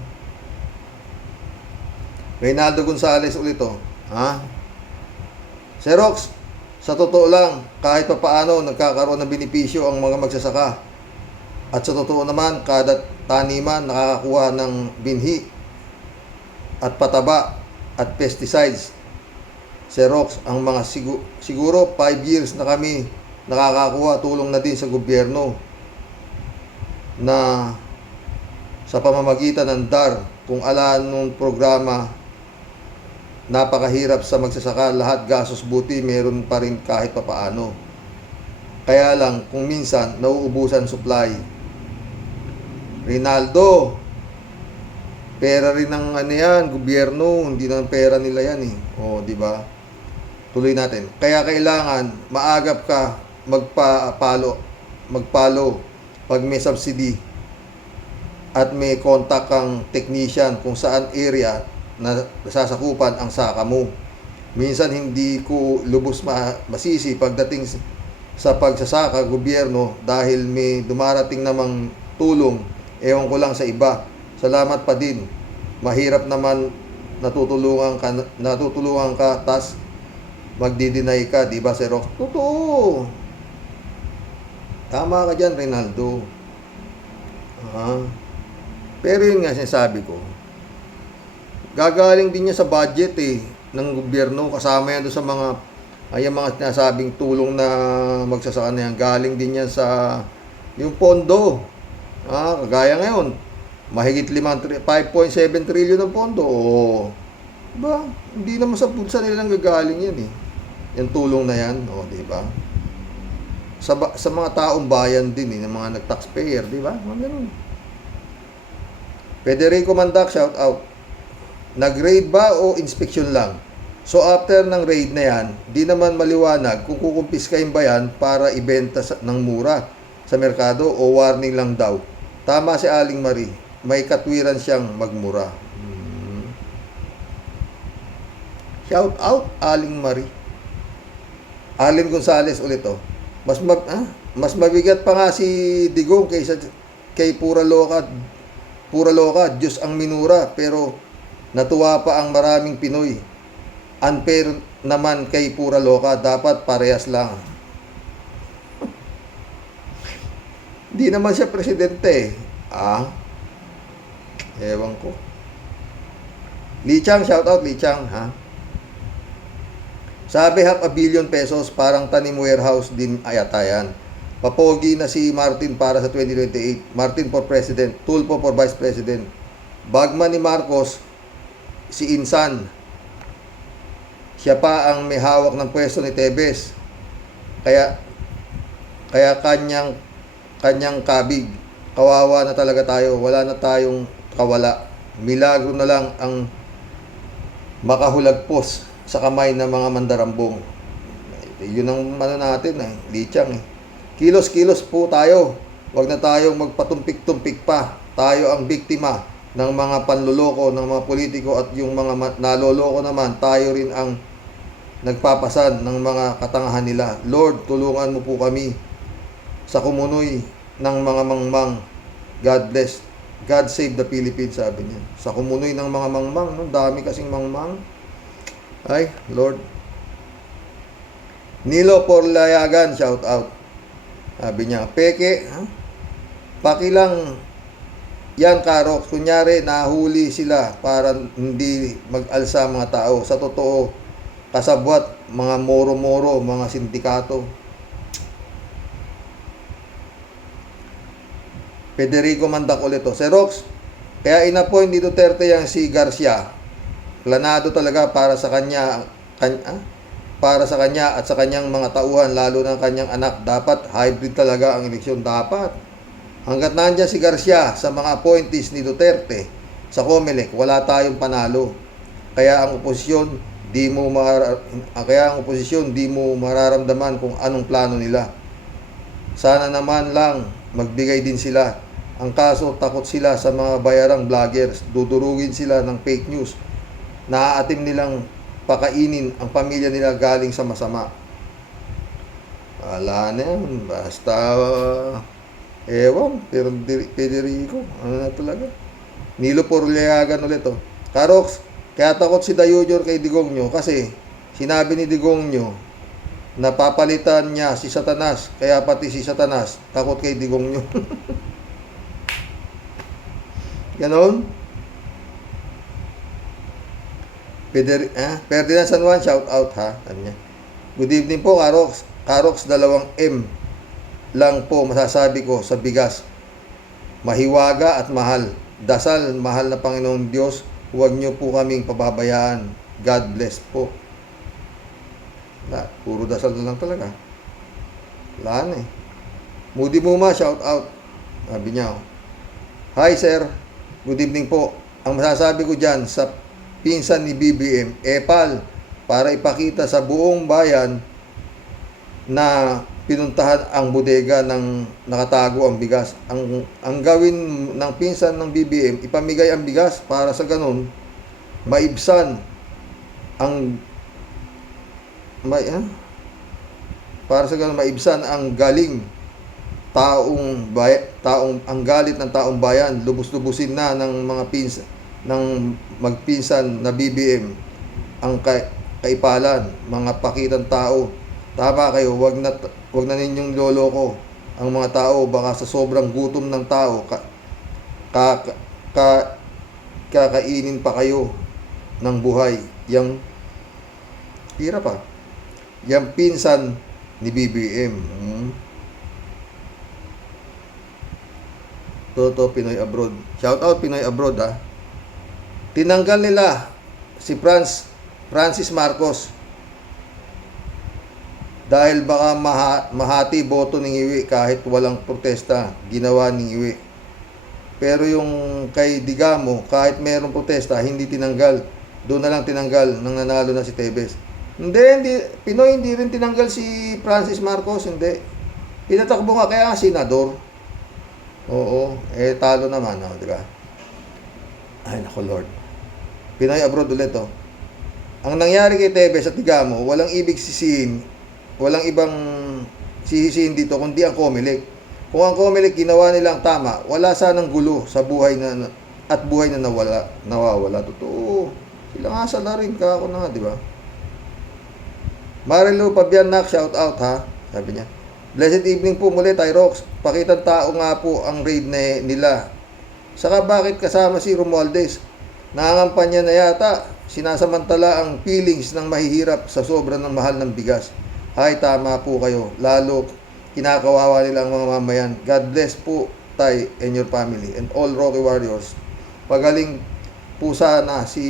Reynaldo Gonzalez ulit, Xerox, sa totoo lang, kahit pa paano nagkakaroon ng benepisyo ang mga magsasaka. At sa totoo naman, kada taniman nakakakuha ng binhi at pataba at pesticides. Xerox, ang mga siguro 5 years na kami nakakakuha, tulong na din sa gobyerno na sa pamamagitan ng DAR, kung alam nung programa, napakahirap sa magsasaka, lahat gasos, buti meron pa rin kahit papaano. Kaya lang, kung minsan nauubusan supply. Rinaldo, pera rin ng gobyerno, hindi ng pera nila yan di ba? Tuloy natin. Kaya kailangan maagap ka magpalo pag may subsidy at may contact kang technician kung saan area na sasakupan ang saka mo. Minsan hindi ko lubos masisi pagdating sa pagsasaka gobyerno dahil may dumarating namang tulong. Ewan ko lang sa iba. Salamat pa din. Mahirap naman natutulungan ka tas magdi-deny ka, di ba, Xerox? Totoo. Tama ka dyan, Reynaldo. Pero yun nga sinasabi ko, gagaling din niya sa budget ng gobyerno, kasama yan doon sa mga sinasabing tulong na magsasaka na yan, galing din yan sa yung pondo. Kagaya ngayon, mahigit 5.7 trillion ng pondo. Diba? Hindi naman sa bulsa nila nang gagaling yan yung tulong na yan, diba? Sa mga taong bayan din ng mga nag-taxpayer, diba? Mga ganun. Federico Mandak, shout out. Nag-raid ba o inspection lang? So after ng raid na yan, di naman maliwanag kung kukumpiskahin ba yan para ibenta ng mura sa merkado o warning lang daw. Tama si Aling Marie, may katwiran siyang magmura. Shout out Aling Marie. Arlene Gonzales ulit, oh. Mas mabigat pa nga si Digong kaysa kay Pura Loka. Pura Loka, Diyos ang minura, pero natuwa pa ang maraming Pinoy. Unfair naman kay Pura Loka, dapat parehas lang. Di naman siya presidente, ewan ko. Li Chang, shout out Li Chang, ha? Sabi ₱500 billion pesos, parang tanim warehouse din ayatayan. Papogi na si Martin para sa 2028. Martin for President, Tulfo for Vice President. Bagman ni Marcos, si Insan. Siya pa ang may hawak ng pwesto ni Tebes. Kaya kanyang kabig. Kawawa na talaga tayo. Wala na tayong kawala. Milagro na lang ang makahulagpos sa kamay ng mga mandarambong. Yun ang natin, Li Chang, Kilos-kilos po tayo. Huwag na tayong magpatumpik-tumpik pa. Tayo ang biktima ng mga panluloko ng mga politiko, at yung mga naloloko naman, tayo rin ang nagpapasan ng mga katangahan nila. Lord, tulungan mo po kami sa kumunoy ng mga mangmang. God bless. God save the Philippines, sabi niya. Sa kumunoy ng mga mangmang, no? Dami kasing mangmang. Ay, Lord. Nilo Porlayagan, shout out. Sabi niya, peke, pakilang yan, Karok. Kunyari, nahuli sila para hindi mag-alsa mga tao. Sa totoo, kasabwat, mga moro-moro, mga sindikato. Federico Mandak ulit, Sir Rox, kaya inapoint ni Duterte yang si Garcia. Planado talaga para sa kanya at sa kanyang mga tauhan, lalo ng kanyang anak. Dapat hybrid talaga ang eleksyon. Dapat. Hanggat nandiyan si Garcia sa mga appointees ni Duterte sa COMELEC, wala tayong panalo. Kaya ang oposisyon di mo mararamdaman kung anong plano nila. Sana naman lang magbigay din sila. Ang kaso, takot sila sa mga bayarang vloggers. Dudurugin sila ng fake news. Naaatim nilang pakainin ang pamilya nila galing sa masama. Wala na yan. Basta, ewan, pero Federico, ano na talaga? Nilo Porliagan ulit, Karox, kaya takot si Dayuyor kay Digongyo kasi sinabi ni Digongyo na papalitan niya si Satanas, kaya pati si Satanas takot kay Digongyo. Ganon? Ferdinand San Juan, shout out, ha? Good evening po, Karox. Karox, 2M lang po masasabi ko sa bigas. Mahiwaga at mahal. Dasal, mahal na Panginoong Diyos, huwag niyo po kaming pababayaan. God bless po. Puro dasal na lang talaga. Wala na, Moody Muma, shout out. Sabi niya, hi sir, good evening po. Ang masasabi ko dyan sa pinsan ni BBM, epal, para ipakita sa buong bayan na pinuntahan ang bodega ng nakatago ang bigas. Ang gawin ng pinsan ng BBM, ipamigay ang bigas para sa ganun maibsan ang galing ang galit ng taong bayan. Lubos-lubusin na ng mga magpinsan na BBM ang kaipalan, mga pakitang tao. Tama kayo, wag na ninyong loloko ang mga tao. Baka sa sobrang gutom ng tao, kakainin pa kayo ng buhay. Yang tira pa. Yang pinsan ni BBM. Toto Pinoy Abroad. Shout out Pinoy Abroad, ha. Tinanggal nila si Francis Marcos dahil baka mahati boto ng Iwi kahit walang protesta ginawa ng Iwi. Pero yung kay Digamo, kahit mayroong protesta, hindi tinanggal. Doon na lang tinanggal nang nanalo na si Tebes. Hindi. Pinoy, hindi rin tinanggal si Francis Marcos, hindi. Pinatakbo nga kaya senador. Oo, talo naman, di ba? Ay, naku Lord. Pinoy Abroad ulit, Ang nangyari kay Tebes at Digamo, walang ibig sisihin walang ibang sisisihin dito kundi ang COMELEC. Kung ang COMELEC ginawa nilang tama, wala sanang gulo sa buhay na at buhay na nawawala. Totoo. Sila nga sa rin ka ako na nga, di ba? Marilu Pabianak, shout out ha. Sabi niya. Blessed evening po muli, Tyrox. Pakitang tao nga po ang raid nila. Saka bakit kasama si Romualdez? Nangangampanya na yata. Sinasamantala ang feelings ng mahihirap sa sobrang ng mahal ng bigas. Ay, tama po kayo. Lalo, kinakawawa nila ang mga mamayan. God bless po, Tay, and your family. And all Rocky Warriors. Pagaling po sana si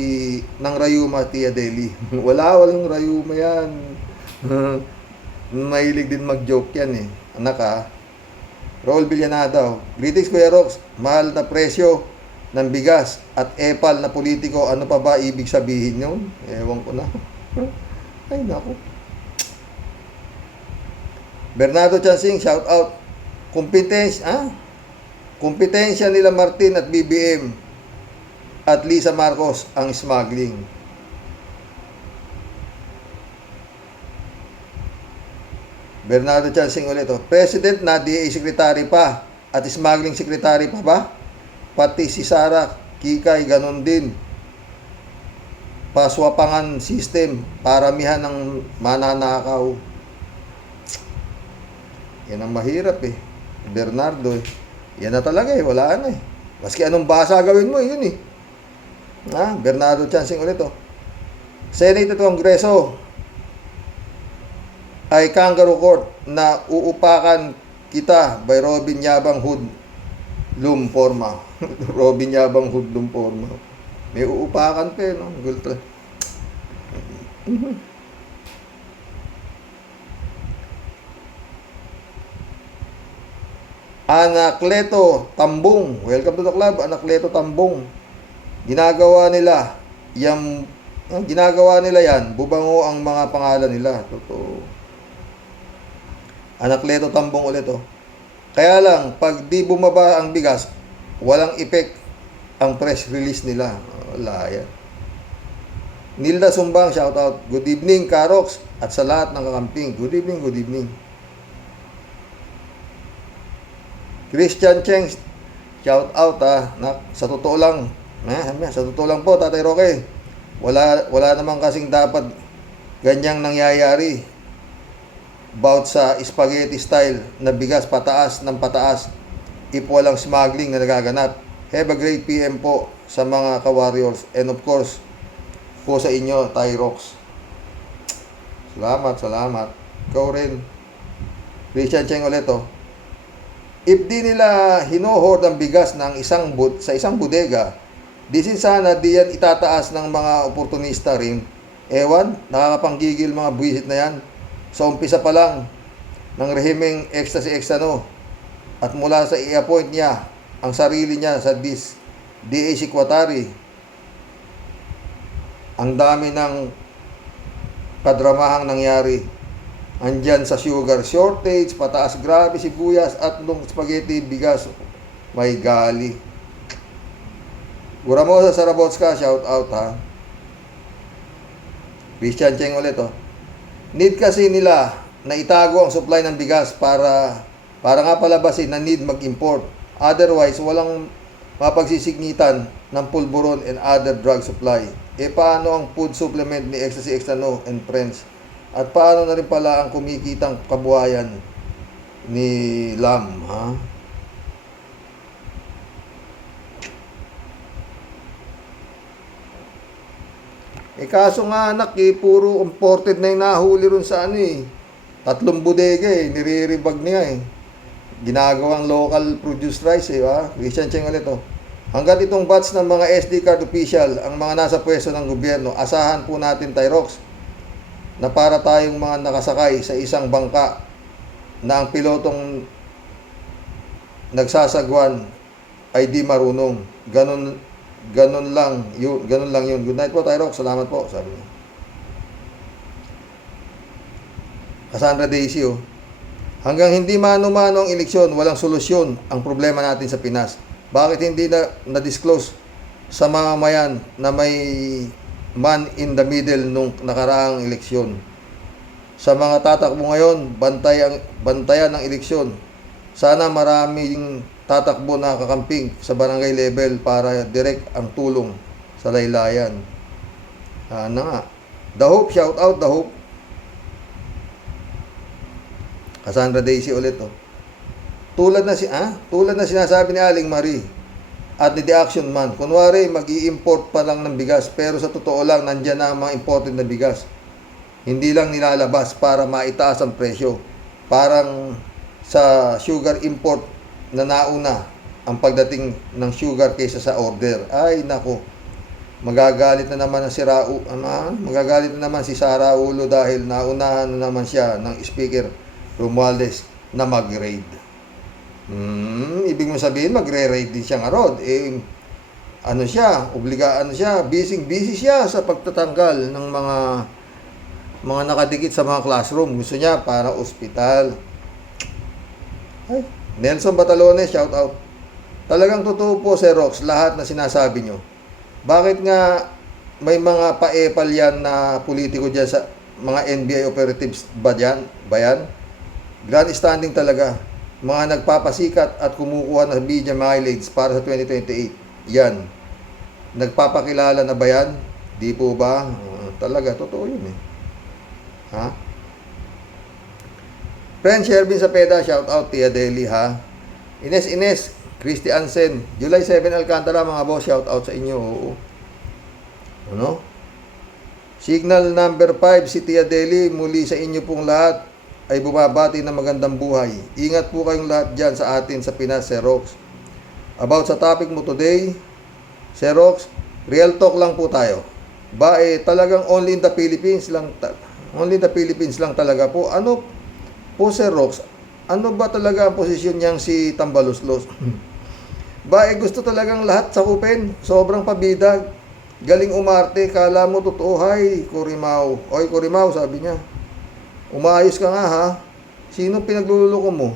ng Rayuma, Tia Deli. Walang Rayuma yan. Mahilig din mag-joke yan eh. Anak ha. Raul Villanada. Greetings Kuya Rox. Mahal na presyo ng bigas at epal na politiko. Ano pa ba ibig sabihin yun? Ewan ko na. Ay naku. Bernardo Chansing, shout out. Kompetensya nila Martin at BBM at Lisa Marcos ang smuggling. Bernardo Chansing ulit. President na DA secretary pa at smuggling secretary pa ba? Pati si Sara Kikay ganon din. Paswapangan system, paramihan ng mananakaw. Yan ang mahirap eh. Bernardo eh. Yan na talaga eh, wala na eh. Maski anong basa gawin mo, yun eh. Bernardo Chansing ulit Senate at Kongreso ay kangaroo court na uupakan kita by Robin Yabang Hoodlum Forma. Robin Yabang Hoodlum Forma. May uupakan pa no? Gultra. Anakleto Tambong. Welcome to the club, Anakleto Tambong. Ginagawa nila yan, bubango ang mga pangalan nila. Totoo. Anakleto Tambong ulit Kaya lang, pag di bumaba ang bigas, walang effect ang press release nila. Wala yan. Nilda Sumbang, shout out. Good evening, Karox, at sa lahat ng kakamping. Good evening, good evening. Christian Cheng, shout out sa totoo lang. Sa totoo lang po, Tatay Roque. Wala naman kasing dapat ganyang nangyayari. About sa spaghetti style na bigas pataas ng pataas if walang smuggling na nagaganap. Have a great PM po sa mga ka-warriors and of course po sa inyo, Tyrox. Salamat. Ikaw rin. Christian Cheng ulit If di nila hinohoard ang bigas ng sa isang bodega, di sana di yan itataas ng mga oportunista rin. Ewan, nakakapanggigil mga buwisit na yan. Sa umpisa pa lang ng rehimeng ecstasy at mula sa i-appoint niya ang sarili niya sa DA Secretary, ang dami ng kadramahang nangyari. Andyan sa sugar shortage, pataas grabe sibuyas at nung spaghetti bigas, may gali. Guramosa Sarabotska, shout out ha. Christian Cheng ulit Need kasi nila na itago ang supply ng bigas para nga palabasin na need mag-import. Otherwise, walang mapagsisignitan ng pulburon and other drug supply. Paano ang food supplement ni Ecstasy Extano and Friends? At paano na rin pala ang kumikitang kabuhayan ni Lam, ha? Kaso nga anak puro imported na yung nahuli ron sa 3 bodega nire-rebag niya ginagawang local produced rice ha? Christian Cheng ulit Hanggat itong batch ng mga SD card official ang mga nasa pwesto ng gobyerno, asahan po natin, Tyrox, na para tayong mga nakasakay sa isang bangka na ang pilotong nagsasagwan ay di marunong. Ganun lang yun. Good night po, Tyrox. Salamat po, sabi niya. Cassandra Daisy Hanggang hindi mano-mano ang eleksyon, walang solusyon ang problema natin sa Pinas. Bakit hindi na-disclose sa mamamayan na may man in the middle nung nakaraang eleksyon? Sa mga tatakbo ngayon, bantayan ang eleksyon. Sana maraming tatakbo na kakamping sa barangay level para direct ang tulong sa laylayan. Na nga. The Hope, shout out The Hope. Cassandra Daisy ulit, oh. Tulad na sinasabi ni Aling Marie at ni The Action Man. Kunwari, mag-i-import pa lang ng bigas, pero sa totoo lang, nandyan na ang mga imported na bigas. Hindi lang nilalabas para maitaas ang presyo. Parang sa sugar import na nauna ang pagdating ng sugar kaysa sa order. Ay, nako. Magagalit na naman si Sara Ulo dahil naunahan na naman siya ng Speaker Romualdez na mag-raid. Ibig mo sabihin, magre-raid din siya nga rod. Busy siya sa pagtatanggal ng mga nakadikit sa mga classroom. Gusto niya para ospital. Ay, Nelson Batalones, shout out. Talagang totoo po, Sir Rox, lahat na sinasabi nyo. Bakit nga may mga paepal yan na politiko dyan sa mga NBI operatives ba yan? Grandstanding talaga. Mga nagpapasikat at kumukuha ng media mileage para sa 2028. Yan. Nagpapakilala na ba yan? Di po ba? Talaga, totoo yun eh. Ha? Friend Shervin Sapeda, shout out Tia Deli, ha? Ines, Christy Ansen, July 7 Alcantara, mga boss, shout out sa inyo. Oo. Ano? Signal number 5, si Tia Deli, muli sa inyo pong lahat ay bumabati ng magandang buhay. Ingat po kayong lahat dyan sa atin sa Pinas, Sir Rox. About sa topic mo today, Sir Rox, real talk lang po tayo. Talagang only in the Philippines lang talaga po. Ano po, Sir Rox, ano ba talaga ang posisyon niyang si Tambaluslos? Gusto talagang lahat sakupin. Sobrang pabida. Galing umarte. Kala mo totoo. Hay, Corimao. Oy, Corimao, sabi niya. Umayos ka nga, ha? Sino pinaglululoko mo?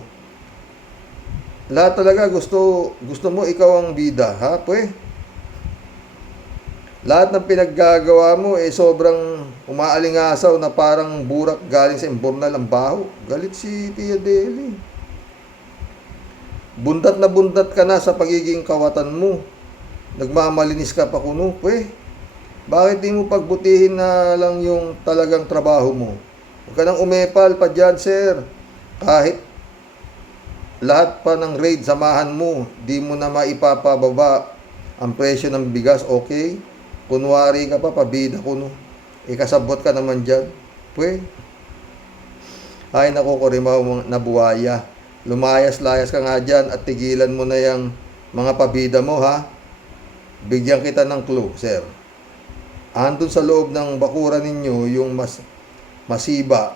Lahat talaga gusto mo ikaw ang bida, ha? Lahat ng pinaggagawa mo sobrang umaalingasaw na parang burak galing sa imburnal ng baho. Galit si Tia Deli. Bundat na bundat ka na sa pagiging kawatan mo. Nagmamalinis ka pa kuno, Bakit di mo pagbutihin na lang yung talagang trabaho mo? Huwag ka nang umepal pa dyan, sir. Kahit lahat pa ng raid samahan mo, di mo na maipapababa ang presyo ng bigas, okay? Kunwari ka pa, pabida ko, no? Kasabot ka naman dyan. Ay, naku, Corimao na buwaya. Lumayas-layas ka nga dyan at tigilan mo na yung mga pabida mo, ha? Bigyan kita ng clue, sir. Andun sa loob ng bakuran ninyo yung masiba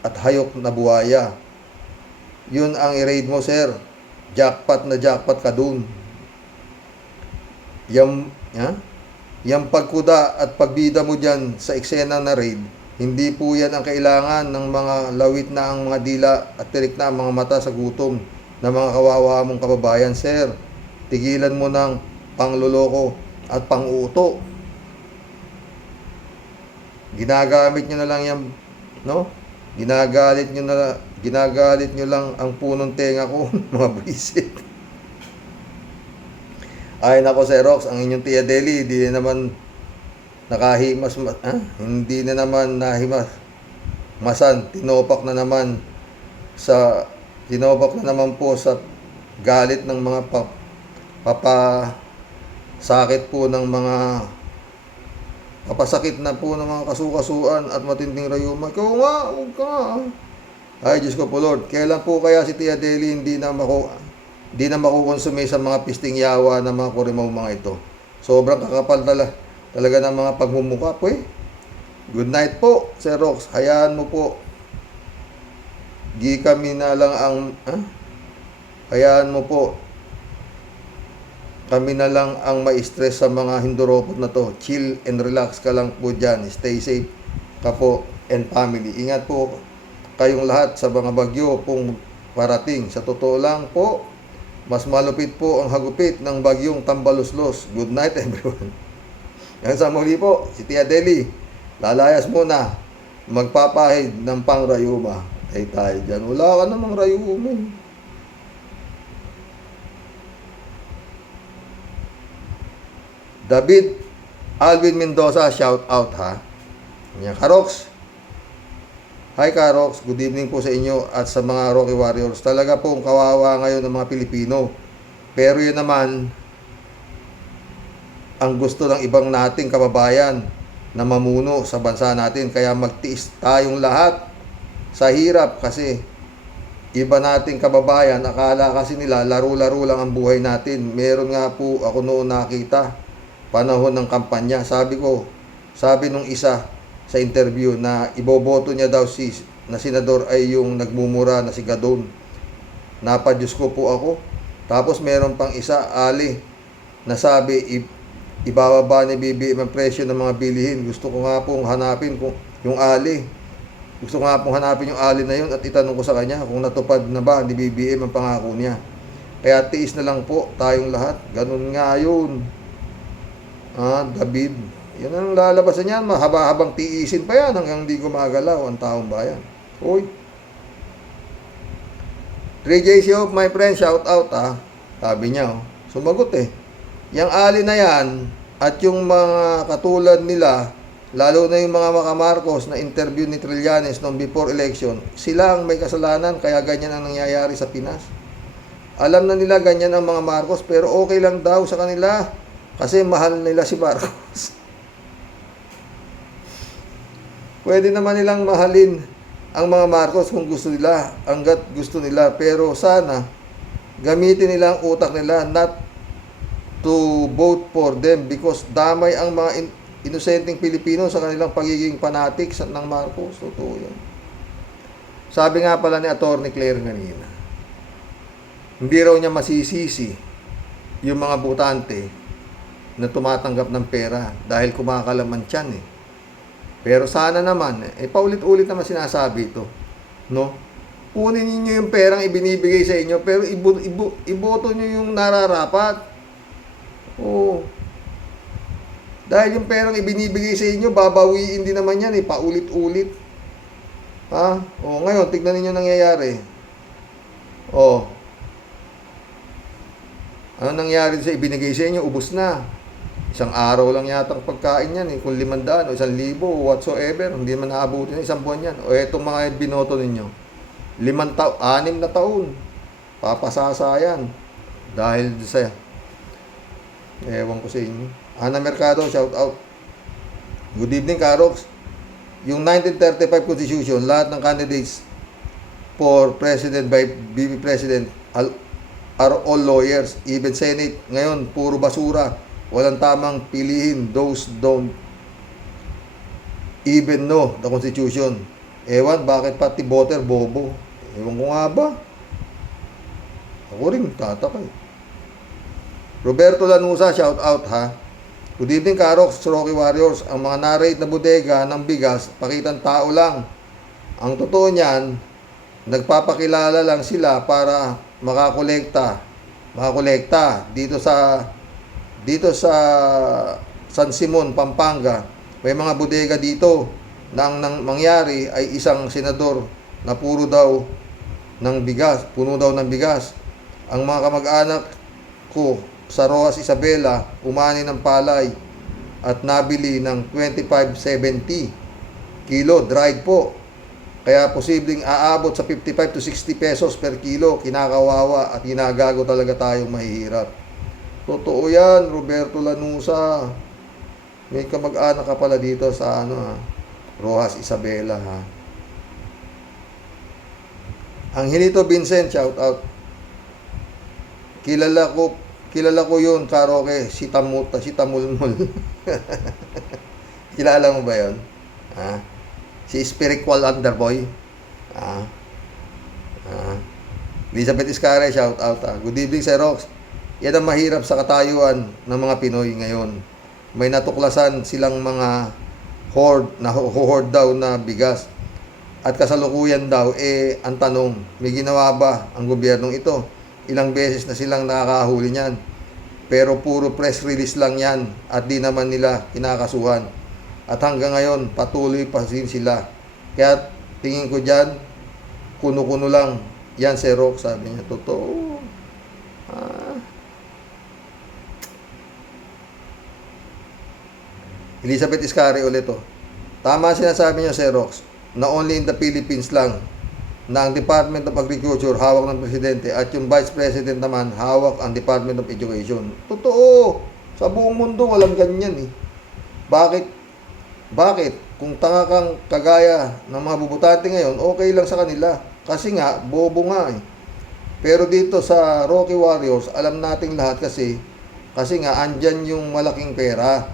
at hayok na buwaya. Yun ang i-raid mo, sir. Jackpot na jackpot ka dun. Yung pagkuda at pagbida mo dyan sa eksena na raid, hindi po yan ang kailangan ng mga lawit na ang mga dila at tirik na ang mga mata sa gutom ng mga kawawa mong kababayan, sir. Tigilan mo ng pangluloko at panguuto. Ginagamit nyo na lang yan, no? Ginagalit nyo lang ang punong tenga ko, mga bisit. Ay nako, Sir Rox, ang inyong Tia Deli, hindi na naman masan, tinopak na naman po sa galit ng mga papasakit po ng mga papasakit na po ng mga kasukasuan at matinding rayuma. Ikaw nga, huwag ka nga. Ay, Diyos ko po, Lord, kailan po kaya si Tia Deli hindi na makukonsume sa mga pisting yawa ng mga Corimao mga ito. Sobrang kakapal talaga ng mga pagmumukha po eh. Good night po, Sir Rox. Hayaan mo po. Hayaan mo po. Kami na lang ang ma-stress sa mga hinduropot na to. Chill and relax ka lang po dyan. Stay safe ka po and family. Ingat po kayong lahat sa mga bagyo pong parating. Sa totoo lang po, mas malupit po ang hagupit ng bagyong Tambaluslos. Good night, everyone. Hanggang sa muli po, si Tia Deli. Lalayas muna. magpapahid ng pangrayuma. Ay tayo dyan. Wala ka namang rayuma. David Alvin Mendoza, shout out ha. Yan, Karox. Hi Karox, good evening po sa inyo at sa mga Rocky Warriors. Talaga pong kawawa ngayon ng mga Pilipino. Pero yun naman, ang gusto ng ibang nating kababayan na mamuno sa bansa natin. Kaya magtiis tayong lahat sa hirap kasi iba nating kababayan, akala kasi nila laro-laro lang ang buhay natin. Meron nga po ako noon nakita, panahon ng kampanya. Sabi nung isa sa interview na iboboto niya daw na senador ay yung nagmumura na si Gadon. Napadyos ko po ako. Tapos meron pang isa, Ali, na sabi ibababa ni BBM ang presyo ng mga bilihin. Gusto ko nga pong hanapin yung Ali. Gusto ko nga pong hanapin yung Ali na yun at itanong ko sa kanya kung natupad na ba ni BBM ang pangako niya. Kaya tiis na lang po tayong lahat. Ganun nga yun. David. Yan ang lalabasan niyan. Mahaba-habang tiisin pa yan hanggang hindi gumagalaw ang taong bayan. Uy. 3J Shop, my friend, shout out Sabi niya, sumagot Yang Ali na yan at yung mga katulad nila, lalo na yung mga Marcos na interview ni Trillanes noong before election, sila ang may kasalanan kaya ganyan ang nangyayari sa Pinas. Alam na nila ganyan ang mga Marcos pero okay lang daw sa kanila kasi mahal nila si Marcos. Pwede naman nilang mahalin ang mga Marcos kung gusto nila, hanggat gusto nila. Pero sana, gamitin nila ang utak nila not to vote for them because damay ang mga inosenteng Pilipino sa kanilang pagiging fanatic ng Marcos. Totoo yan. Sabi nga pala ni Atty. Claire kanina, hindi raw niya masisisi yung mga botante na tumatanggap ng pera dahil kumakalaman tiyan Pero sana naman, paulit-ulit naman sinasabi ito, no? Kunin niyo yung perang ibinibigay sa inyo, pero iboto niyo yung nararapat. Dahil yung perang ibinibigay sa inyo, babawiin din naman yan, paulit-ulit. Ngayon, tignan niyo nangyayari. Ano nangyari sa ibinigay sa inyo? Ubos na. Isang araw lang yata ang pagkain yan kung 500 o 1,000 whatsoever, hindi man naabutin isang buwan yan. O etong mga binoto ninyo, 6 na taon, papasasa yan. Dahil sa, ewan ko sa inyo. Ana Mercado, shout out. Good evening, Karox. Yung 1935 Constitution, lahat ng candidates for President by BB President are all lawyers, even Senate. Ngayon, puro basura. Walang tamang pilihin. Those don't even know the Constitution. Ewan, bakit pati voter bobo? Ewan ko nga ba? Ako rin, tatakay. Roberto Lanusa, shout out Good evening, Karox, Rocky Warriors. Ang mga narrate na bodega ng bigas, pakitang tao lang. Ang totoo niyan, nagpapakilala lang sila para makakolekta dito sa San Simon, Pampanga. May mga bodega dito na ang mangyari ay isang senador na puno daw ng bigas. Ang mga kamag-anak ko sa Rojas Isabela, umani ng palay at nabili ng 25.70 kilo, dried po. Kaya posibleng aabot sa 55 to 60 pesos per kilo. Kinakawawa at ginagago talaga tayong mahihirap. Totoo yan, Roberto Lanusa. May kamag-anak ka pala dito sa Rojas Isabela Angelito Vincent, shout out. Kilala ko yun, Karoke, si Tamulmul. Kilala mo ba yun? Si Spiritual Underboy. Elizabeth Iscare, shout out. Good evening, Sir Rox. Yan ang mahirap sa katayuan ng mga Pinoy ngayon. May natuklasan silang mga hoard daw na bigas. At kasalukuyan daw, ang tanong, may ginawa ba ang gobyernong ito? Ilang beses na silang nakakahuli niyan. Pero puro press release lang yan at di naman nila kinakasuhan. At hanggang ngayon, patuloy pa din sila Kaya tingin ko dyan, kuno-kuno lang. Yan, Xerox, sabi niya, totoo. Ah. Elizabeth Iscari ulit, oh. Tama sinasabi niyo, Xerox, na only in the Philippines lang na ang Department of Agriculture hawak ng Presidente at yung Vice President naman hawak ang Department of Education. Totoo! Sa buong mundo walang ganyan eh. Bakit? Bakit? Kung tanga kang kagaya ng mga bubutante ngayon, okay lang sa kanila. Kasi nga, bobo nga eh. Pero dito sa Rocky Warriors, alam nating lahat kasi nga andyan yung malaking pera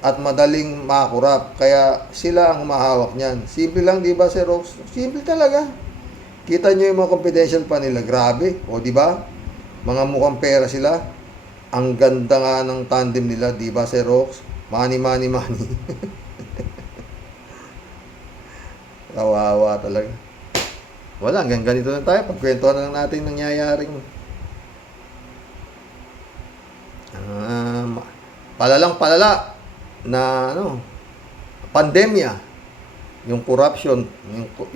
at madaling makurap. Kaya sila ang humahawak niyan. Simple lang, di ba, Sir Rox? Simple talaga. Kita nyo yung mga confidential pa nila. Grabe. O, di ba? Mga mukhang pera sila. Ang ganda nga ng tandem nila, di ba, Sir Rox? Money, money, money. Kawawa talaga. Wala, hanggang ganito na tayo. Pagkwentuhan na lang natin nangyayaring palalang palala na pandemya, yung corruption,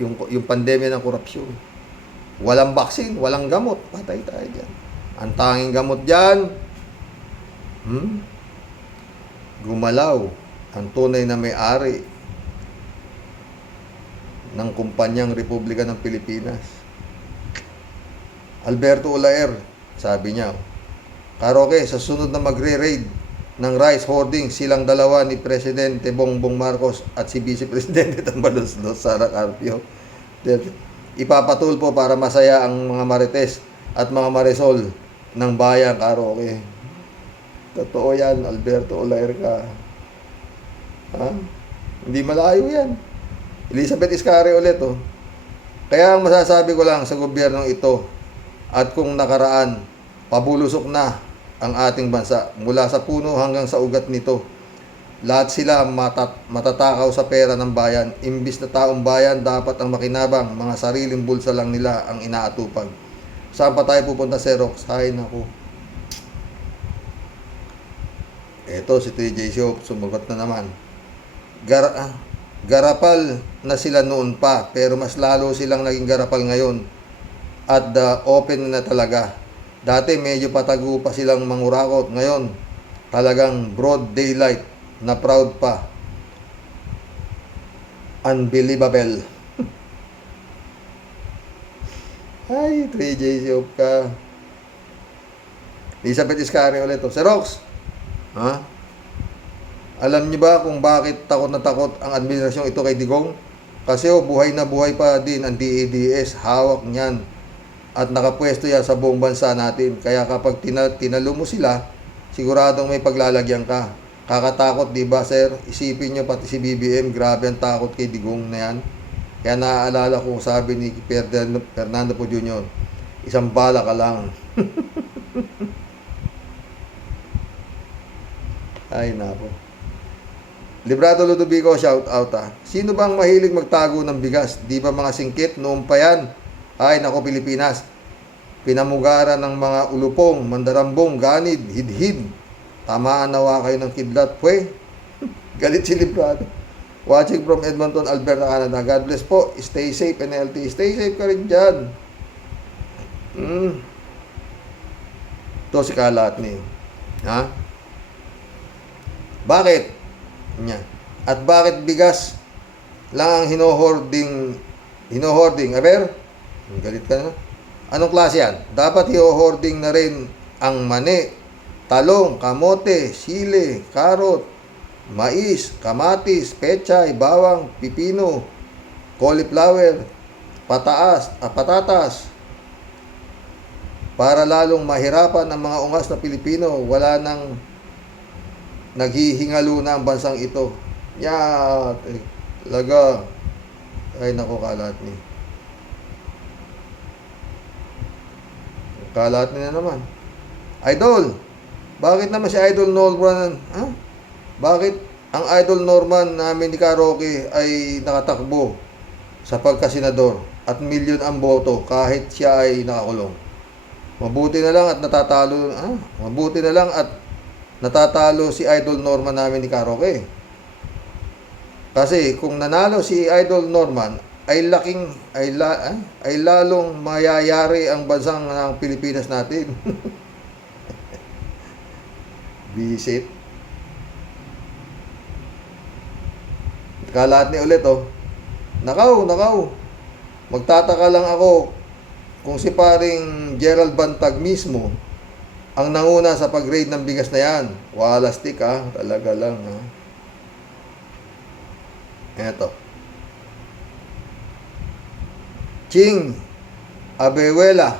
yung pandemya ng corruption. Walang vaccine, walang gamot. Patay tayo dyan. Ang tanging gamot dyan, gumalaw ang tunay na may-ari ng kumpanyang Republika ng Pilipinas. Alberto Olaer, sabi niya, Karoke, sa sunod na magre-raid ng rice hoarding, silang dalawa ni Presidente Bongbong Marcos at si Vice Presidente Tambaloslos, Sara Carpio. Ipapatulpo para masaya ang mga marites at mga marisol ng bayan, Karoke. Totoo yan, Alberto Olaer ka. Ha? Hindi malayo yan. Elizabeth Iscari ulit, oh. Kaya ang masasabi ko lang sa gobyernong ito at kung nakaraan, pabulusok na ang ating bansa mula sa puno hanggang sa ugat nito. Lahat sila matatakaw sa pera ng bayan. Imbis na taong bayan, dapat ang makinabang, mga sariling bulsa lang nila ang inaatupag. Saan pa tayo pupunta, Xerox? Hay naku. Eto si TJ Shop, sumagot na naman. Garapal na sila noon pa, pero mas lalo silang naging garapal ngayon. At open na talaga. Dati medyo patago pa silang mangurakot. Ngayon, talagang broad daylight na proud pa. Unbelievable. Ay, 3J Shop ka. Elizabeth Iscari ulit. Xerox, ha? Alam niyo ba kung bakit takot na takot ang administrasyong ito kay Digong? Kasi buhay na buhay pa din ang DADS, hawak niyan. At nakapwesto yan sa buong bansa natin. Kaya kapag tinalo mo sila, siguradong may paglalagyan ka. Kakatakot, di ba, sir? Isipin niyo pati si BBM, grabe ang takot kay Digong na yan. Kaya naaalala ko, sabi ni Fernando Po Jr., isang bala ka lang. Ay, nako. Librado Ludovico, shout out ha. Sino bang mahilig magtago ng bigas? Di ba mga singkit noon pa yan? Ay, nako Pilipinas. Pinamugaran ng mga ulupong, mandarambong, ganid, hidhid. Tamaan nawa kayo ng kidlat, pwe. Galit si Librado. Watching from Edmonton, Alberta, Canada. God bless po. Stay safe, NLT. Stay safe ka rin dyan. Ito si Kalat ni. Ha? Bakit? Yan. At bakit bigas lang ang hinohoarding? Aber? Galit ka na. Anong klase yan? Dapat hinohoarding na rin ang mani, talong, kamote, sili, karot, mais, kamatis, pechay, bawang, pipino, cauliflower, patatas. Para lalong mahirapan ang mga ungas na Pilipino, wala nang naghihingalo na ang bansang ito. Laga. Ay, nako, Kalat ni. Kalat ni na naman. Idol, bakit naman si Idol Norman? Ha? Bakit ang Idol Norman namin ni Karoke ay nakatakbo sa pagkasenador at milyon ang boto kahit siya ay nakakulong? Mabuti na lang at natatalo si Idol Norman namin ni Karoke. Kasi kung nanalo si Idol Norman, ay lalong mayayari ang bansang ng Pilipinas natin. Visit. Kalat ni ulit oh. Nakaw. Magtataka lang ako kung si paring Gerald Bantag mismo ang nanguna sa pag-raid ng bigas na yan. Wala stick ha. Talaga lang ha. Eto. Ching Abehuela.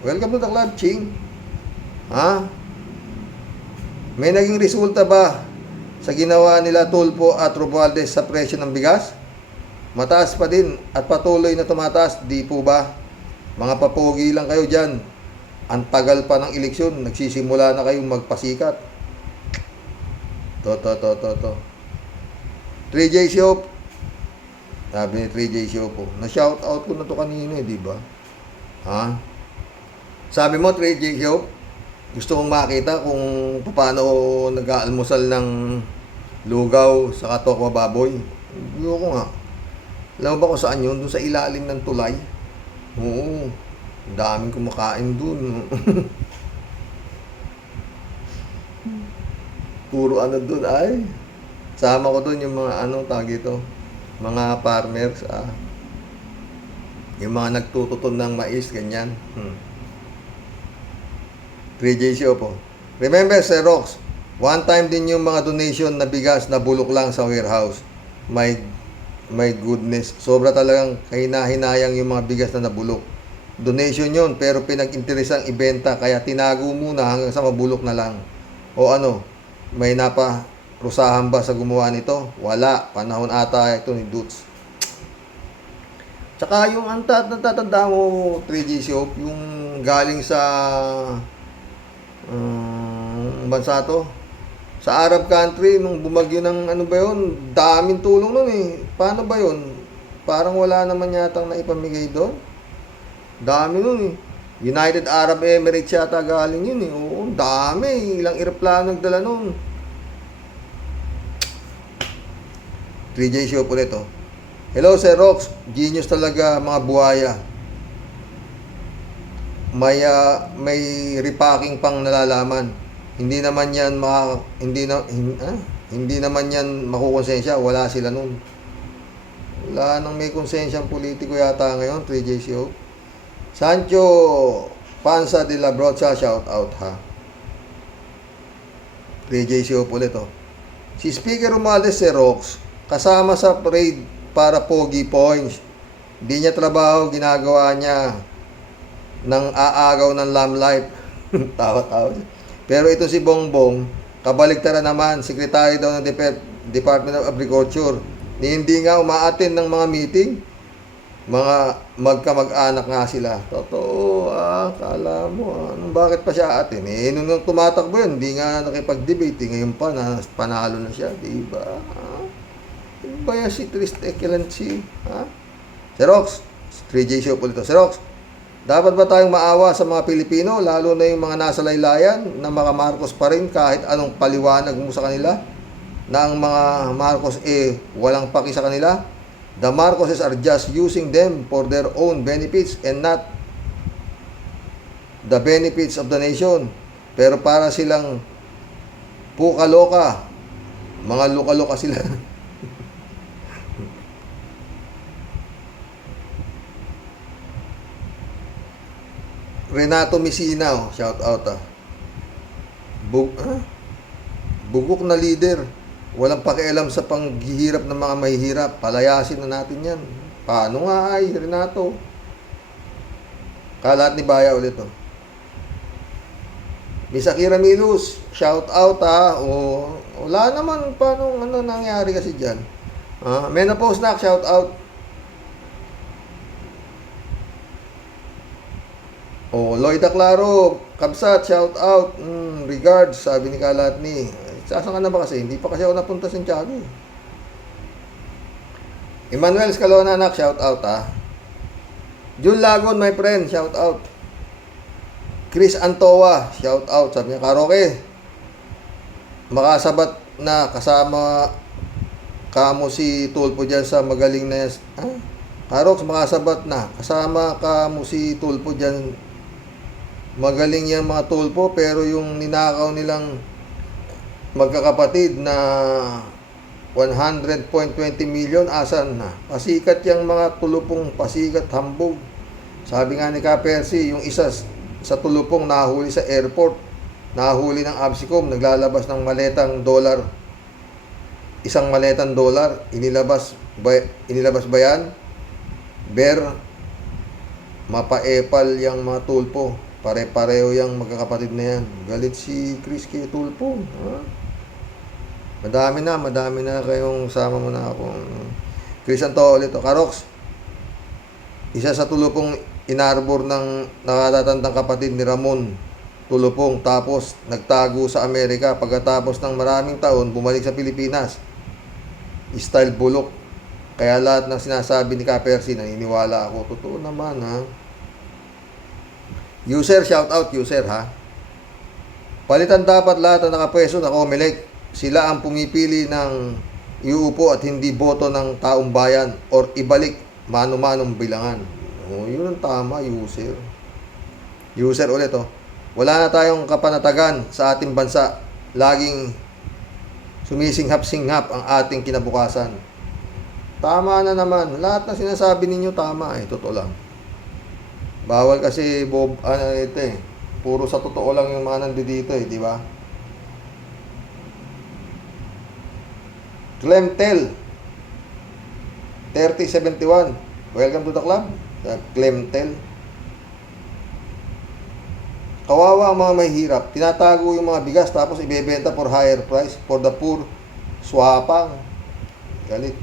Welcome to the club, Ching. Ha? May naging resulta ba sa ginawa nila Tulfo at Romualdez sa presyo ng bigas? Mataas pa din at patuloy na tumataas, di po ba? Mga papogi lang kayo dyan. Ang tagal pa ng eleksyon, nagsisimula na kayong magpasikat. To. 3J Shop. Sabi ni 3J Shop po. Na-shout out ko na to kanina di ba? Ha? Sabi mo 3J Shop, gusto mong makita kung paano nag-aalmusal ng lugaw sa katokwa baboy. Hindi ko nga. Alam mo ba kung saan yun? Doon sa ilalim ng tulay. Oo. Ang daming kumakain doon. Puro ano doon ay. Sama ko doon yung mga tawag ito. Mga farmers. Yung mga nagtututon ng mais, ganyan. 3J Show po. Remember, Sir Rox, one time din yung mga donation na bigas na bulok lang sa warehouse. My goodness. Sobra talagang kahinahinayang yung mga bigas na nabulok. Donation yun, pero pinag-interesang ibenta, kaya tinago muna hanggang sa mabulok na lang. O ano, may naparusahan ba sa gumawa nito? Wala. Panahon ata ito ni Dutz. Tsaka yung natatanda mo, 3G Shop, yung galing sa bansa to, sa Arab country, nung bumagyo ng ano ba yun, daming tulong nun eh. Paano ba yun? Parang wala naman yatang naipamigay doon. Dami nun eh. United Arab Emirates yata galing yun eh. Oo, dami. Ilang eroplano nagdala nun. 3J Show ulit oh. Hello Sir Rox, genius talaga mga buhaya. May repacking pang nalalaman. Hindi naman yan hindi naman yan makukonsensya, wala sila nun. Wala nang may konsensyang politiko yata ngayon, 3J Show. Sancho Panza de la Brocha, shout out ha. 3J Show ulit oh. Si Speaker Romualdez Sir Rox, kasama sa parade para Pogi Points. Di niya trabaho, ginagawa niya ng aagaw ng lamb life. Tawa-tawa. Pero ito si Bongbong, kabaligtaran naman, sekretary daw ng Department of Agriculture. Hindi nga umaattend ng mga meeting. Mga magkamag-anak nga sila. Totoo, kala mo, bakit pa siya atin? Nung tumatakbo yun, hindi nga nakipag-debate. Ngayon pa, panalo na siya, diba? Diba yan si Triste Excellency? Sir Rox, 3J Show po dito. Sir Rox, dapat ba tayong maawa sa mga Pilipino, lalo na yung mga nasa laylayan, na mga Marcos pa rin kahit anong paliwanag mo sa kanila, na ang mga Marcos walang paki sa kanila? The Marcoses are just using them for their own benefits and not the benefits of the nation. Pero para silang puka-loka, mga luka-loka sila. Renato Messina, shout out Bugok na leader. Walang pakialam sa panghihirap ng mga mahihirap. Palayasin na natin yan. Paano nga ay, Renato? Kalat ni Baya ulit oh. Miss Akira Milus, shout out wala naman paano nangyari kasi dyan. Menopause na, shout out. Lloyda Claro, Kabsat, shout out. Regards, sabi ni Kalat ni. Sasang ka na ba kasi? Hindi pa kasi ako napunta sa Santiago. Emmanuel Scalona, anak, shout out Jun Lagon, my friend, shout out. Chris Antoa, shout out. Sabi niya, Karoke, na kasama kamo si Tulpo dyan sa magaling na Karox, makasabat na. Kasama kamo si Tulpo dyan. Magaling yan mga Tulpo, pero yung ninakaw nilang magkakapatid na 100.20 million, asan na? Pasikat yung mga tulupong, pasikat, hambog. Sabi nga ni Ka-Percy, yung isa sa tulupong nahuli sa airport, nahuli ng Absicom, naglalabas ng maletang dollar. Isang maletang dollar, inilabas ba yan? Mapaepal yung mga Tulpo. Pare-pareho yung magkakapatid na yan. Galit si Chris kay Tulpo. Ha? Madami na kayong sama mo na ako. Chris, anto ulit. Karox, isa sa tulupong inarbor ng nakatatandang kapatid ni Ramon Tulupong, tapos nagtago sa Amerika. Pagkatapos ng maraming taon, bumalik sa Pilipinas. Style bulok. Kaya lahat ng sinasabi ni Ka-Percy, naniniwala ako. Totoo naman, ha? User, shout out user, ha? Palitan dapat lahat na nakapwesto na Comelec. Sila ang pumipili ng iuupo at hindi boto ng taong bayan or ibalik mano-manong bilangan. Oh, yun ang tama, user. User ulit, oh. Wala na tayong kapanatagan sa ating bansa. Laging sumisinghap-singhap ang ating kinabukasan. Tama na naman. Lahat na sinasabi ninyo tama, eh. Totoo lang. Bawal kasi, puro sa totoo lang yung mga nandito, eh. Di ba? Clemtel 3071. Welcome to the club. Clemtel. Kawawa ang mga mahihirap. Tinatago yung mga bigas tapos ibebenta for higher price. For the poor, swapang. Galit.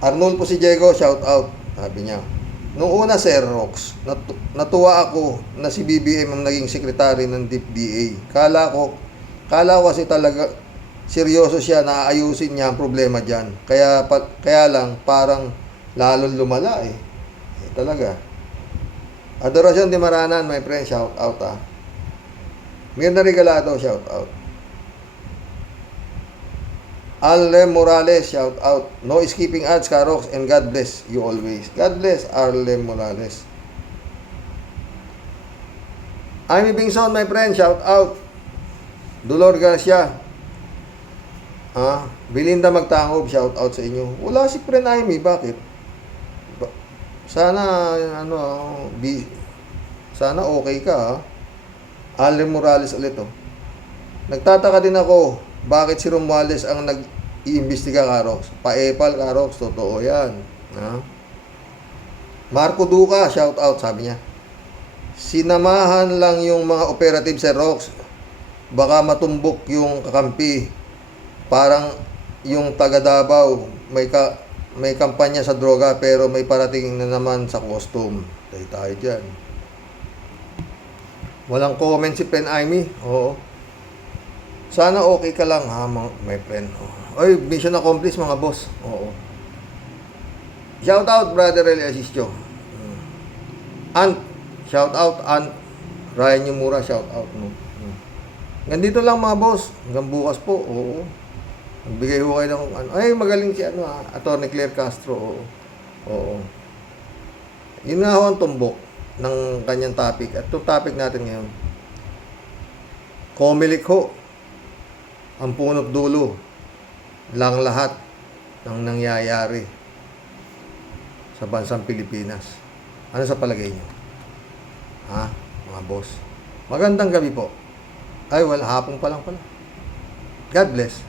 Arnold po si Diego, shout out. Sabi niya. Noong una, Sir Rox, natuwa ako na si BBM ang naging sekretary ng DepDA. Kala ko kasi talaga seryoso siya na ayusin niya ang problema dyan. Kaya lang parang lalong lumala eh. Talaga. Adorasyon de Maranan, my friend, shout out ah. Mirna Regalado, shout out. Arlem Morales, shout out. No skipping ads, Karox, and God bless you always. God bless Arlem Morales. Amy Bingson, my friend, shout out. Dolor Garcia. Belinda Magtangob, shout out sa inyo. Wala si friend Amy, bakit? Sana sana okay ka, ha? Allen Morales ulit, oh. Nagtataka din ako, bakit si Romualdez ang nag-iimbestiga, Karox? Paepal, Karox, totoo yan. Ha? Marco Duca, shout out, sabi niya. Sinamahan lang yung mga operative sa Rox. Baka matumbok yung kakampi. Parang yung taga Davao, may kampanya sa droga pero may parating na naman sa costume. Tayo dyan. Walang comment si Pen Amy. Oo. Sana okay ka lang, ha, my friend. Oy, mission accomplished, mga boss. Oo. Shout out, brother Eli Asisio. Ant. Shout out, Ant. Ryan Yumura, shout out. No? Nandito lang, mga boss. Hanggang bukas po. Oo. Nagbigay ho kayo ng ay, magaling si Atty. Claire Castro. Oo. Oo. Yun nga ho ang tumbok ng kanyang topic. At itong topic natin ngayon. Comelec ho. Ang punot dulo lang lahat ng nangyayari sa bansang Pilipinas. Ano sa palagay nyo? Ha? Mga boss. Magandang gabi po. Ay, hapon pa lang pala. God bless.